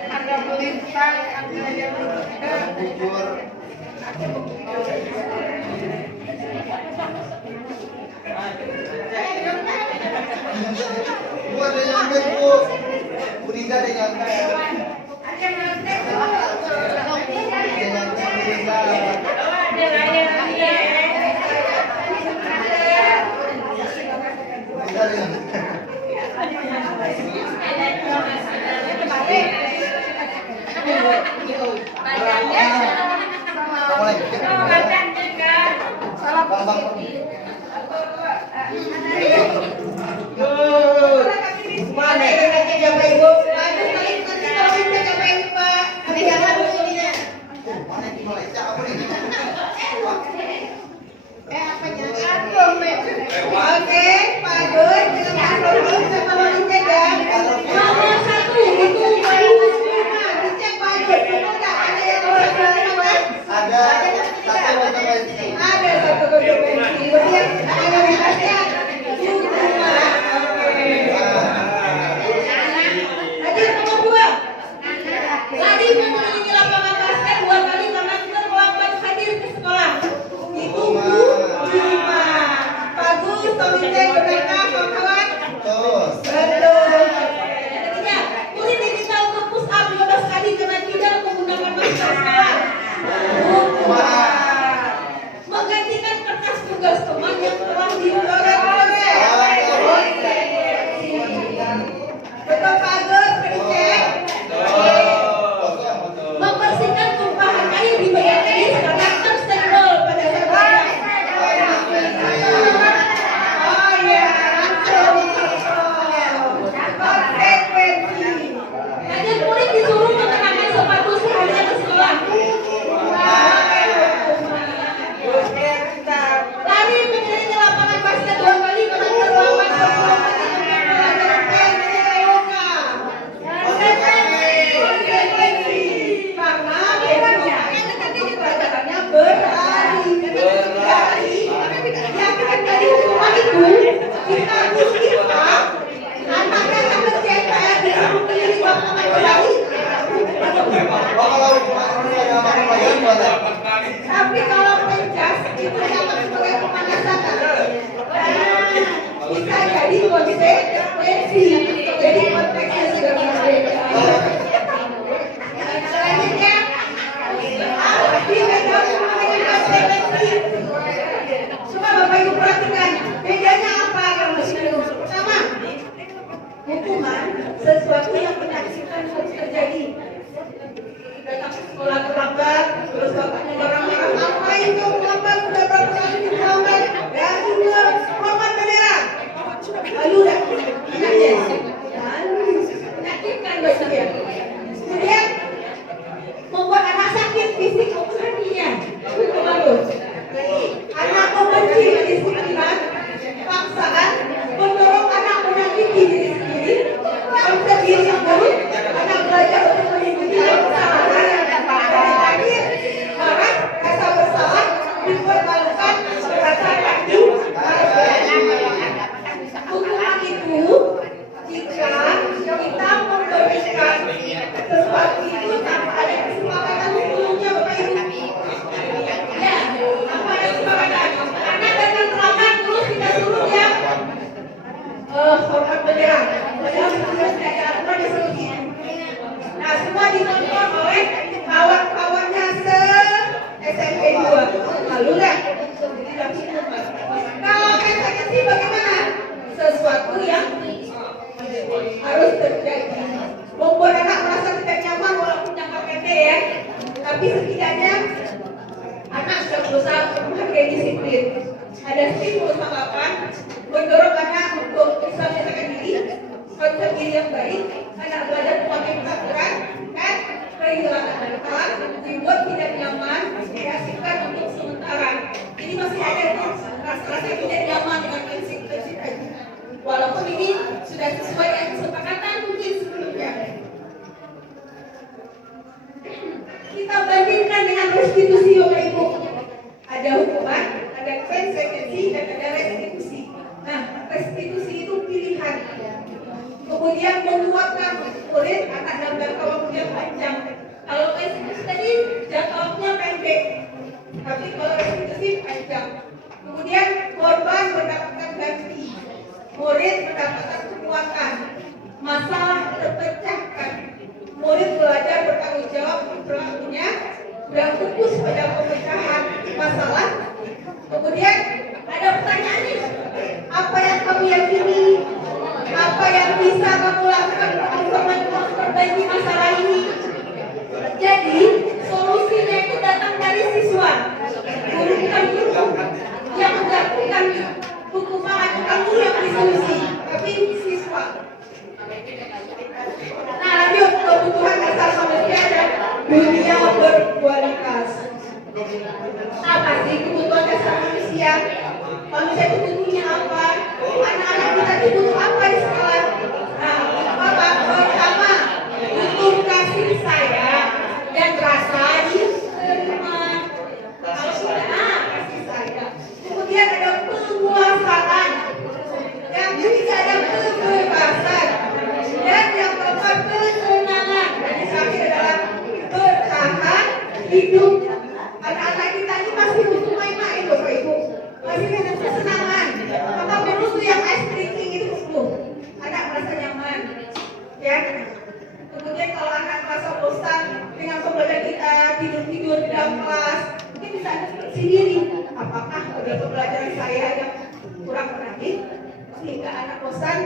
Harga melintang, harga yang bujur. Bu ada yang nyampe Bu. Bu Dinda ada yang nyampe. Ada yang nanti Bu. Ada yang nyampe Bu Dinda. Ada raya raya. Bu Dinda ada yang nyampe. Mana ya Bapak Ibu? Aduh, nanti kalau kita capai Pak. Ada jalan dulunya. Mana di Malaysia apa nih? Apanya? Oke, Pak Dur, dengan Pak Romi sama Pak Dicek ya. Nomor 1 itu baru semua. Dicek Pak Dur, betul nggak ada yang nomor 1? Ada satu konsekuensi. Ada satu konsekuensi. Kemudian mayoritasnya hukuman. Lanjut nomor 2. Lari mengelilingi lapangan basket 2 kali karena terlambat hadir ke sekolah. Itu hukuman. Bagus, Tomite, benar kawan-kawan? Betul. Betul. Yang ketiga, murid diminta untuk push up 15 kali karena tidak menggunakan masker sekolah. Hukuman. Menggantikan kertas tugas teman yang telah dicoret-coret. Betul Pak Agus, dicek. Membersihkan tumpahan air di meja tulis karena tersenggol pada saat belajar. Oh ya, konsekuensi. Lanjut, murid disuruh mengenakan sepatu seharian ke sekolah. dianggap sebagai pemanasan. Bisa jadi konsekuensi, jadi konteksnya sudah berbeda. Selanjutnya, dibedakan dengan konsekuensi. Coba Bapak Ibu perhatikan, bedanya apa kalau itu? Pertama, hukuman sesuatu yang menyaksikan harus terjadi. Datang ke sekolah terlambat, terus bapaknya marah-marah, ngapain kamu lambat, sudah berapa kali terlambat, dan juga hormat bendera. Lalu dah, anaknya, lalu menyakitkan bagi dia. Kemudian membuat anak sakit fisik maupun hatinya. Lalu anak membenci kedisiplinan, paksaan, mendorong anak menyakiti diri sendiri, konsep diri yang buruk, anak belajar untuk mengikuti kesalahan yang terakhir, marah, rasa bersalah, dipermalukan, merasa takut, hukuman itu jika kita memberikan sesuatu itu tanpa ada kesepakatan hukumnya Bapak Ibu. Ya, tanpa ada kesepakatan. Anak datang terlambat terus kita suruh dia hormat bendera. Padahal sudah ada aturan di sini. Nah, semua ditonton oleh kawan-kawannya SMP 2. Lalu dah. Kalau konsekuensi bagaimana? Sesuatu yang harus terjadi. Membuat anak merasa tidak nyaman walaupun jangka pendek ya. Tapi setidaknya anak sudah berusaha untuk menghargai disiplin. Ada stimulus tanggapan, mendorong anak untuk bisa menyatakan diri, konsep diri yang baik, anak belajar memakai peraturan, dan kehilangan akal, dibuat tidak nyaman, diasingkan untuk sementara. Jadi masih ada rasa-rasa tidak nyaman dengan prinsip-prinsip tadi. Walaupun ini sudah sesuai dengan kesepakatan mungkin sebelumnya. Kita bandingkan dengan restitusi Bapak Ibu. Ada hukuman, ada konsekuensi, dan ada restitusi. Nah, restitusi itu pilihan. Kemudian menguatkan murid anak dalam jangka waktu yang panjang. Kalau restitusi tadi jangka waktunya pendek, tapi kalau restitusi panjang. Kemudian korban mendapatkan ganti, murid mendapatkan kekuatan, masalah terpecahkan, murid belajar bertanggung jawab perilakunya dan fokus pada pemecahan masalah. Kemudian ada pertanyaan nih, apa yang kamu yakini, apa yang bisa kamu lakukan untuk memperbaiki masalah ini. Jadi solusinya itu datang dari siswa, guru bukan guru yang melakukan hukuman atau kamu yang disolusi, tapi siswa. Nah, lanjut kebutuhan dasar manusia dan dunia berkualitas. Apa sih kebutuhan dasar manusia? Manusia itu butuhnya apa? Anak-anak kita itu butuh apa di sekolah? Nah, apa? Pertama, butuh kasih sayang dan rasa diterima. Kalau sudah kasih sayang, kemudian ada penguasaan, yang ketiga ada kebebasan, dan yang keempat kesenangan. Dan yang terakhir adalah bertahan hidup. Anak-anak kita ini masih butuh main-main Bapak Ibu, masih butuh kesenangan. Maka perlu tuh yang ice drinking itu perlu. Anak merasa nyaman, ya. Kemudian kalau anak merasa bosan dengan pembelajaran kita tidur-tidur di dalam kelas, mungkin bisa sendiri. Apakah ada pembelajaran saya yang kurang menarik sehingga anak bosan?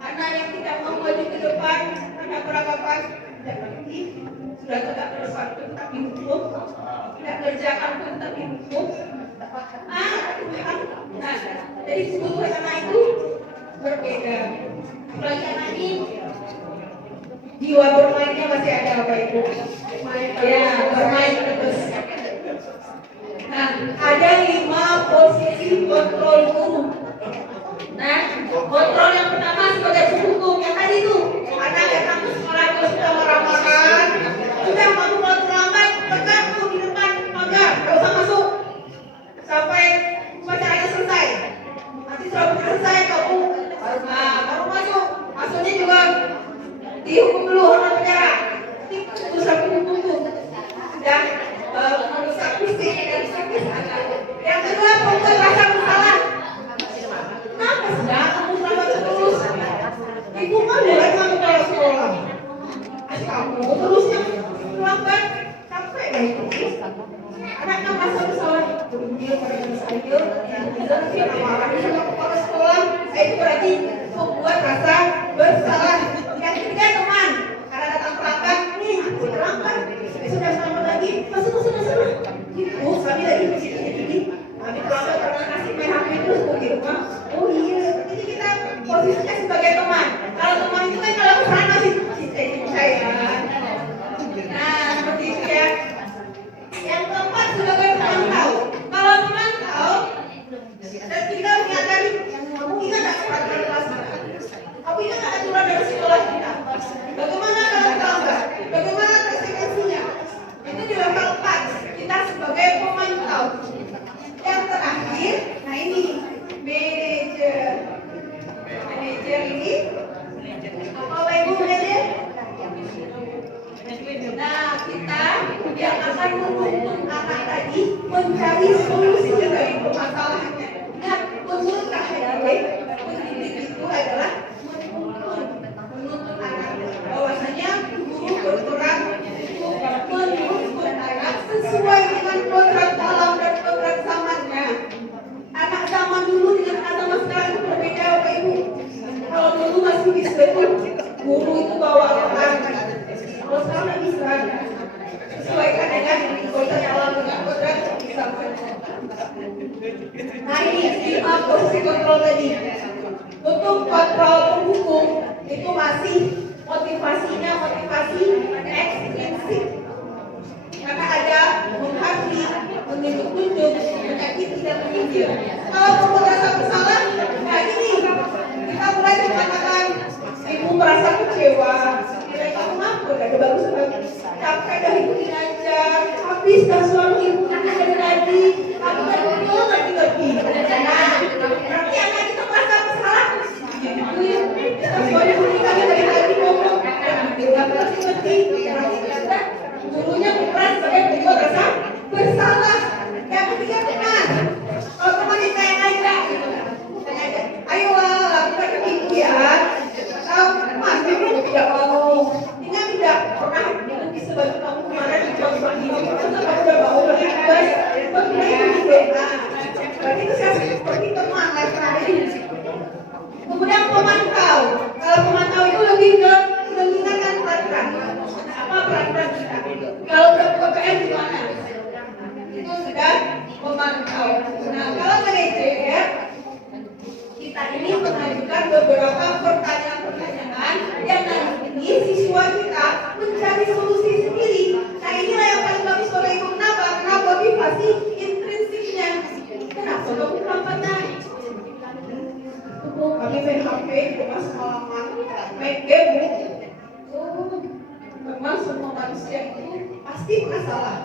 Anak yang tidak mau maju ke depan, anak beranggapan tidak mengerti, sudah tidak ke depan pun tetap dihukum, tidak kerjakan pun tetap dihukum. Nah, jadi kebutuhan anak itu berbeda. Apalagi anak ini jiwa bermainnya masih ada Bapak Ibu. Ya, bermain terus. Nah, ada 5 posisi kontrol guru. Nah, kontrol yang pertama sebagai penghukum yang tadi itu anak datang ke sekolah terus sudah marah-marah, sudah kamu kalau terlambat, pegang tuh di depan pagar, gak usah masuk sampai upacaranya selesai. Nanti sudah selesai kamu baru masuk. Masuknya juga dihukum dulu hormat penjara. Nanti terus aku hukum tuh. Dan merusak fisik dan psikis anak. Yang terlanjur sama kepala sekolah, itu berarti membuat rasa bersalah. Yang ketiga teman, karena datang terlambat, nih aku terlambat, sudah selamat lagi, masuk. Gitu, kami dari sini, kami terlambat karena kasih main HP terus di rumah. Oh iya, ini kita posisinya sebagai teman. Kalau teman itu kan kalau kesana masih saya. Nah, seperti itu ya. Yang keempat sebagai pemantau. Kalau pemantau, dan kita menyadari, kamu ingat tak peraturan kelas kita? Kamu ingat tak aturan dari sekolah kita? Bagaimana kalau terlambat? Bagaimana konsekuensinya? Itu di level 4. Kita sebagai pemantau. Yang terakhir, nah ini manajer ini apa Bapak Ibu manajer? Nah, kita yang akan menuntun anak tadi mencari solusi dari permasalahannya. Nah, menurut KHDW, pendidik itu adalah menuntun anak. Bahwasanya guru berperan untuk menuntun anak sesuai dengan kodrat alam dan kodrat zamannya. Anak zaman dulu dengan anak zaman sekarang itu berbeda, Bapak Ibu. Kalau dulu masih bisa itu guru itu bawa orang. Kalau sekarang nggak bisa. Sesuaikan dengan kodrat alam dengan kodrat zaman. Nah ini posisi kontrol tadi. Untuk kontrol penghukum itu masih motivasinya motivasi ekstrinsik. Karena ada menghakimi, menunjuk-nunjuk, menyakiti dan menyindir. Kalau kamu merasa bersalah, nah ini kita mulai mengatakan ibu merasa kecewa, nilai kamu mampu, gak ada bagus banget. Capek dah ibu aja, habis dah suami ibu dari tadi, aku kan betul ngerti. Nah, berarti anak kita merasa bersalah. Kita suami ibu kami dari tadi ngomong, gak ngerti. Gurunya bukan sebagai bentuk rasa bersalah. Yang ketiga teman. Kalau teman ditanya aja, ayolah lakukan ibu ya. Atau mas ibu tidak mau. Ingat tidak pernah mungkin sebagai kamu kemarin dicoba ini. Kita udah mau beribadah, bagaimana ibu doa. Berarti itu seperti teman lagi. Kemudian pemantau. Kalau pemantau itu lebih ke mengingatkan peraturan. Apa peraturan kita? Kalau PPM gimana? Itu sudah memantau. Nah, kalau manajer, kita ini mengajukan beberapa pertanyaan-pertanyaan yang nanti siswa kita mencari solusi sendiri. Nah, inilah yang paling bagus Bapak Ibu. Kenapa? Karena motivasi intrinsiknya. Kenapa kamu terlambat naik? Kami main HP, cuma semalaman, main game. Memang semua manusia itu pasti pernah salah,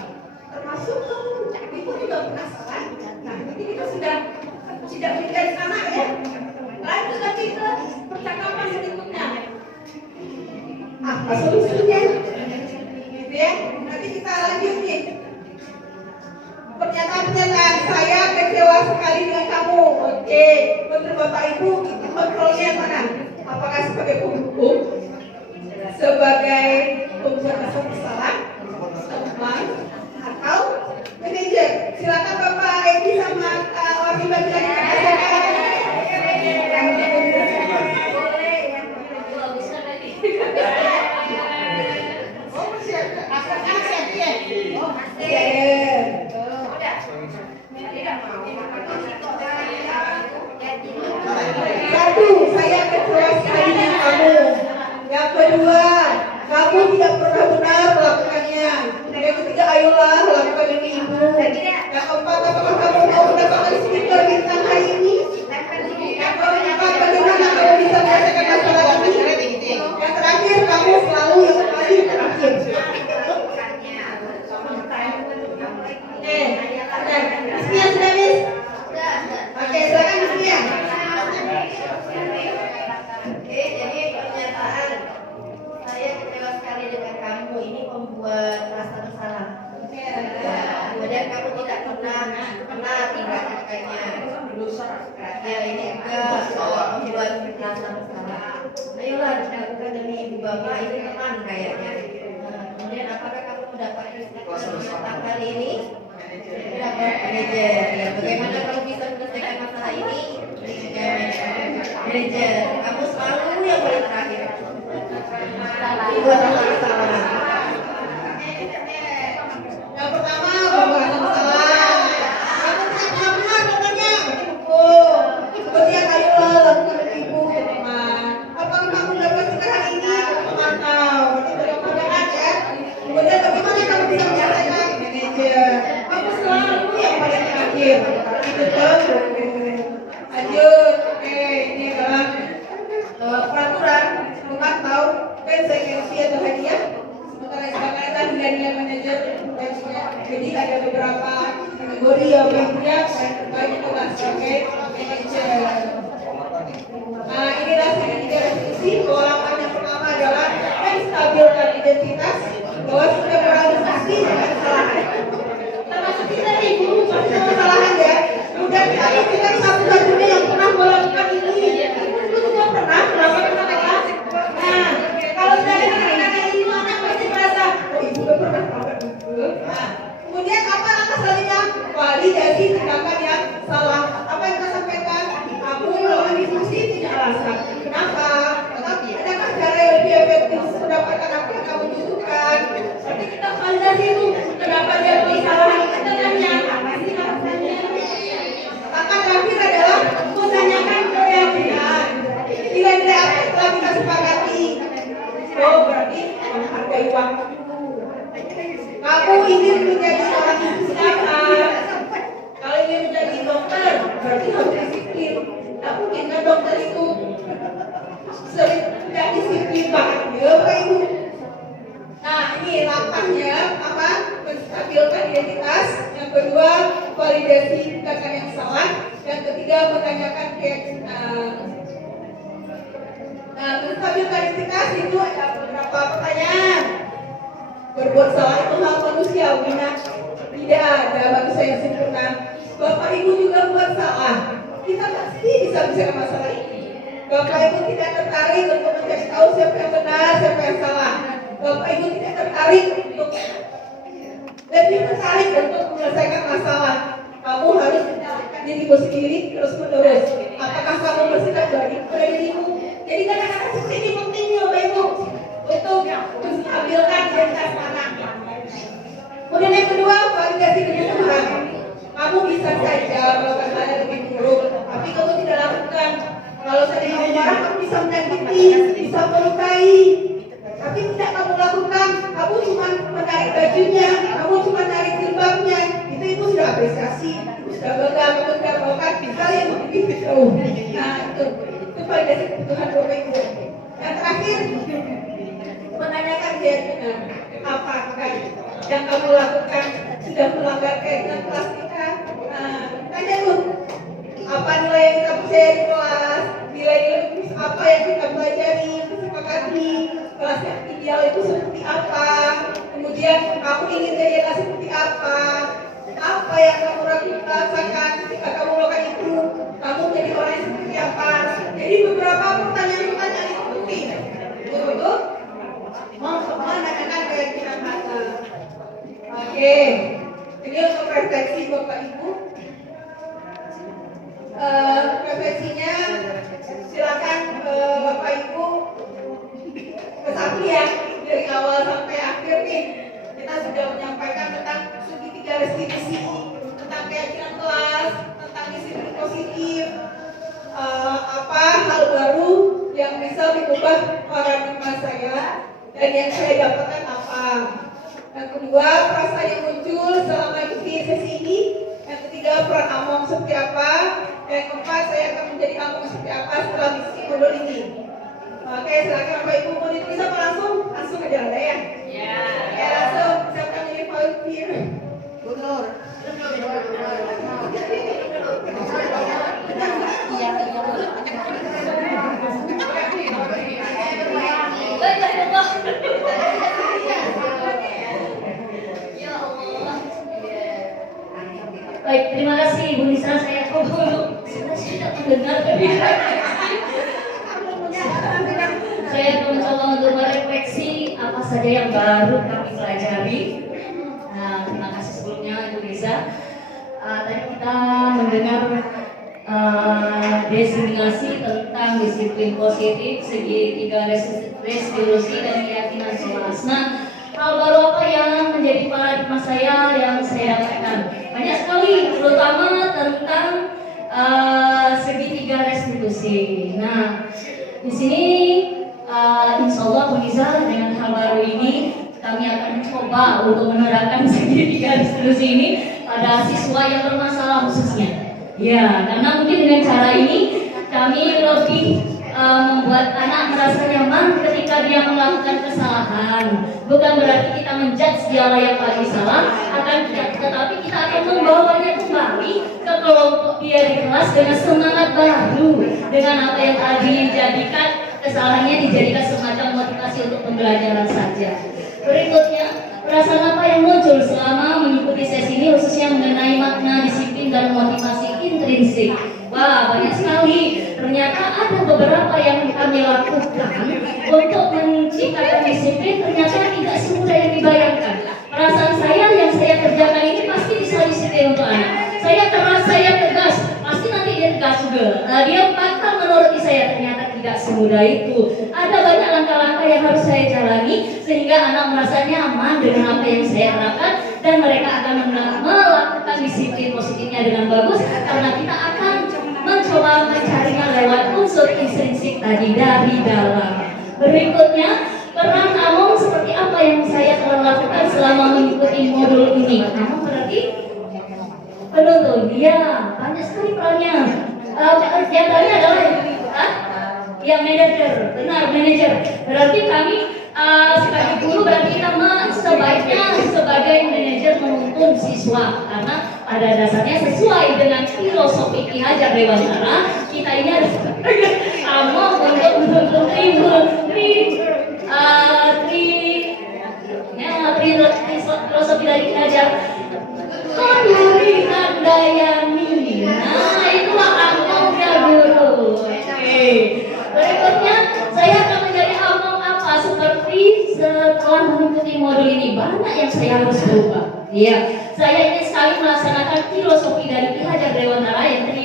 termasuk kamu. Ibu juga pernah salah. Nah, ini kita sudah tidak menjadi anak ya. Lanjut lagi ke percakapan berikutnya. Apa solusinya? Gitu ya. Nanti kita lanjut nih. Pernyataan saya kecewa sekali dengan kamu. Oke, menurut Bapak Ibu itu kontrolnya mana? Apakah sebagai penghukum, sebagai pembuat rasa bersalah, teman, atau manajer? Silakan Bapak Edi sama wakil bagian Satu, saya kecewa sekali dengan kamu. Yang kedua, kamu tidak pernah benar melakukannya. Yang ketiga, ayolah lakukan ini ibu. Yang keempat, apakah kamu mau mendapatkan stiker bintang hari ini? Yang keempat, bagaimana kamu bisa menyelesaikan masalah ini? Yang terakhir, kamu selalu yang paling terakhir. Bismillah sudah bis? Oke, silakan Bismillah. Oke, jadi pernyataan saya kecewa sekali dengan kamu ini membuat rasa bersalah. Kemudian kamu tidak pernah tingkatkannya. Ya ini juga membuat rasa bersalah. Ayolah lakukan demi ibu bapak, ini teman kayaknya. Kemudian apakah kamu mendapatkan stiker bintang kali ini? Manajer. Ya, bagaimana kalau bisa menyelesaikan masalah ini? Manajer. Kamu selalu yang paling terakhir. Ibu salah. Yang pertama, pembahasan masalah. Yang tidak benar pokoknya buku. Kemudian ayolah lakukan ibu teman. Apakah kamu dapat sekarang ini? Mantap. Berarti bermanfaat ya. Kemudian bagaimana kamu bisa menyelesaikan? Manajer. Kamu selalu yang paling terakhir. Itu terus. Lanjut. Oke, ini adalah peraturan memantau konsekuensi atau hadiah. Sementara sebagai hadiah manajer jadi ada beberapa kategori yang berbeda dan terbaik adalah sebagai manajer. Nah, inilah tiga definisi. Pola yang pertama adalah menstabilkan identitas bahwa sudah berorganisasi dengan kesalahan. Termasuk kita nih guru pasti kesalahan ya. Kemudian kita satu-satunya yang pernah melakukan ini. Itu juga pernah melakukan apa? Nah, kalau dari anak-anak ini anak pasti merasa, oh ibu udah pernah melakukan itu. Nah, kemudian apa langkah selanjutnya? Validasi tindakan yang salah. Apa yang kita sampaikan? Aku melakukan diskusi tidak alasan. Kenapa? Tetapi adakah cara yang lebih efektif mendapatkan apa yang kamu butuhkan? Berarti kita validasi itu kenapa dia kesalahan kita tanya apa sih alasannya? Langkah terakhir adalah menanyakan keyakinan. Nilai-nilai apa yang telah kita sepakati? Oh, berarti menghargai waktu. Kamu ingin menjadi orang kesehatan. Kalau ingin menjadi dokter, berarti harus disiplin. Tidak mungkin kan dokter itu sering tidak disiplin banget ya, Bapak Ibu. Nah, ini langkahnya apa? Menstabilkan identitas. Yang kedua, validasi tindakan yang salah. Yang ketiga, menanyakan keyakinan. Nah, menstabilkan identitas itu ada beberapa pertanyaan. Berbuat salah itu hal manusiawi, nah tidak ada manusia yang sempurna. Bapak Ibu juga buat salah. Kita pasti bisa menyelesaikan masalah ini. Bapak Ibu tidak tertarik untuk mencari tahu siapa yang benar, siapa yang salah. Bapak Ibu tidak tertarik untuk lebih tertarik untuk menyelesaikan masalah. Kamu harus menyalahkan dirimu sendiri terus menerus. Apakah kamu bersikap baik pada dirimu? Jadi kata-kata seperti ini pentingnya Bapak Ibu untuk menstabilkan identitas anak. Kemudian yang kedua, validasi dengan Tuhan. Kamu bisa saja melakukan hal yang lebih buruk, tapi kamu tidak lakukan. Kalau saya kamu marah, kamu bisa menyakiti, bisa melukai. Tapi tidak kamu lakukan, kamu cuma menarik bajunya, kamu cuma menarik jilbabnya. Itu sudah apresiasi, itu sudah bangga, kamu tidak melakukan hal yang lebih jauh. Nah, itu validasi kebutuhan Bapak Ibu. Yang terakhir, menanyakan keyakinan. Apakah yang kamu lakukan sudah melanggar keyakinan kelas kita? Nah, tanya dulu. Apa nilai yang kita percaya di kelas? Nilai-nilai apa yang kita pelajari, kesepakati? Kelas yang ideal itu seperti apa? Kemudian kamu ingin jadi seperti apa? Apa yang kamu rasakan ketika kamu melakukan itu? Kamu menjadi orang yang seperti apa? Jadi beberapa pertanyaan-pertanyaan itu penting untuk menanyakan keyakinan hati. Oke, ini untuk refleksi Bapak Ibu. Refleksinya silakan Bapak Ibu kesatu ya, dari awal sampai akhir nih kita sudah menyampaikan tentang segitiga restitusi, tentang keyakinan kelas, tentang disiplin positif, apa hal baru yang bisa mengubah paradigma saya dan yang saya dapatkan apa. Yang kedua, perasaan yang muncul selama ikuti sesi ini. Yang ketiga, peran Among seperti apa. Yang keempat, saya akan menjadi Among seperti apa setelah misi modul ini. Oke, silakan Bapak Ibu mau bisa langsung aja ada ya. Ya. Oke, langsung siapa yang jadi volunteer? Gunur. Baik, terima kasih Ibu Nisa. Saya sudah mendengar saya akan mencoba untuk merefleksi apa saja yang baru kami pelajari. Nah, terima kasih sebelumnya Ibu Nisa. Designasi tentang disiplin positif, segitiga resolusi dan keyakinan kelas. Nah, hal baru apa yang menjadi paradigma saya yang saya dapatkan? Banyak sekali, terutama tentang segitiga restitusi. Nah, di sini insya Allah Buniza dengan hal baru ini kami akan mencoba untuk menerapkan segitiga restitusi ini pada siswa yang bermasalah khususnya. Ya, karena mungkin dengan cara ini kami lebih membuat anak merasa nyaman ketika dia melakukan kesalahan. Bukan berarti kita menjudge dialah yang paling salah, tetapi kita akan membawanya kembali ke kelompok dia di kelas dengan semangat baru, dengan apa yang tadi dijadikan kesalahannya dijadikan semacam motivasi untuk pembelajaran saja. Berikutnya, perasaan apa yang muncul selama mengikuti sesi ini khususnya mengenai makna disiplin dan motivasi intrinsik? Wah, banyak sekali. Ternyata ada beberapa yang kami lakukan untuk menciptakan disiplin, ternyata tidak semudah yang dibayangkan. Perasaan saya yang saya kerjakan ini pasti bisa disiplin untuk anak. Saya keras, saya tegas, pasti nanti dia tegas juga. Dia bakal menuruti saya, ternyata tidak semudah itu. Ada banyak langkah-langkah yang harus saya jalani sehingga anak merasa nyaman dengan apa yang saya harapkan dan mereka akan melakukan disiplin positifnya dengan bagus karena kita akan mencoba mencarinya lewat unsur intrinsik tadi dari dalam. Berikutnya, peran Among seperti apa yang saya telah lakukan selama mengikuti modul ini. Among berarti penuntun, dia banyak sekali perannya. Di antaranya adalah ya manajer, benar manajer. Berarti kami sebagai guru berarti kita sebaiknya sebagai manajer menuntun siswa karena pada dasarnya sesuai dengan filosofi Ki Hajar Dewantara kita ini harus Among untuk menuntun filosofi dari Ki Hajar memberikan dayani. Nah, itulah Among ya guru. Oke. Berikutnya saya akan menjadi Among apa seperti setelah mengikuti modul ini banyak yang saya harus berubah. Iya, saya ingin sekali melaksanakan filosofi dari Ki Hajar Dewantara yang tadi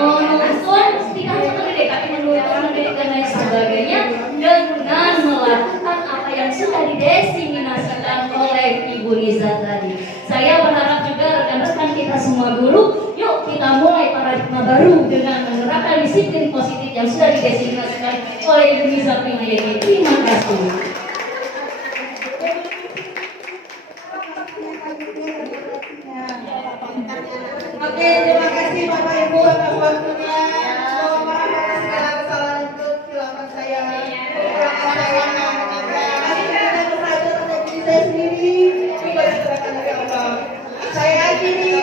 menuntun tidak hanya mendidik tapi mendidik dan lain sebagainya dengan melakukan apa yang sudah didesiminasikan oleh Ibu Liza tadi. Saya berharap juga rekan-rekan kita semua guru, yuk kita mulai paradigma baru dengan menerapkan disiplin positif yang sudah didesiminasikan oleh Ibu Liza Primayeni. Terima kasih. Oke, terima kasih Bapak Ibu atas waktunya. Mohon maaf atas segala kesalahan itu silakan saya. Kami tidak bersatu untuk diri saya sendiri, juga diserahkan oleh Allah. Saya yakini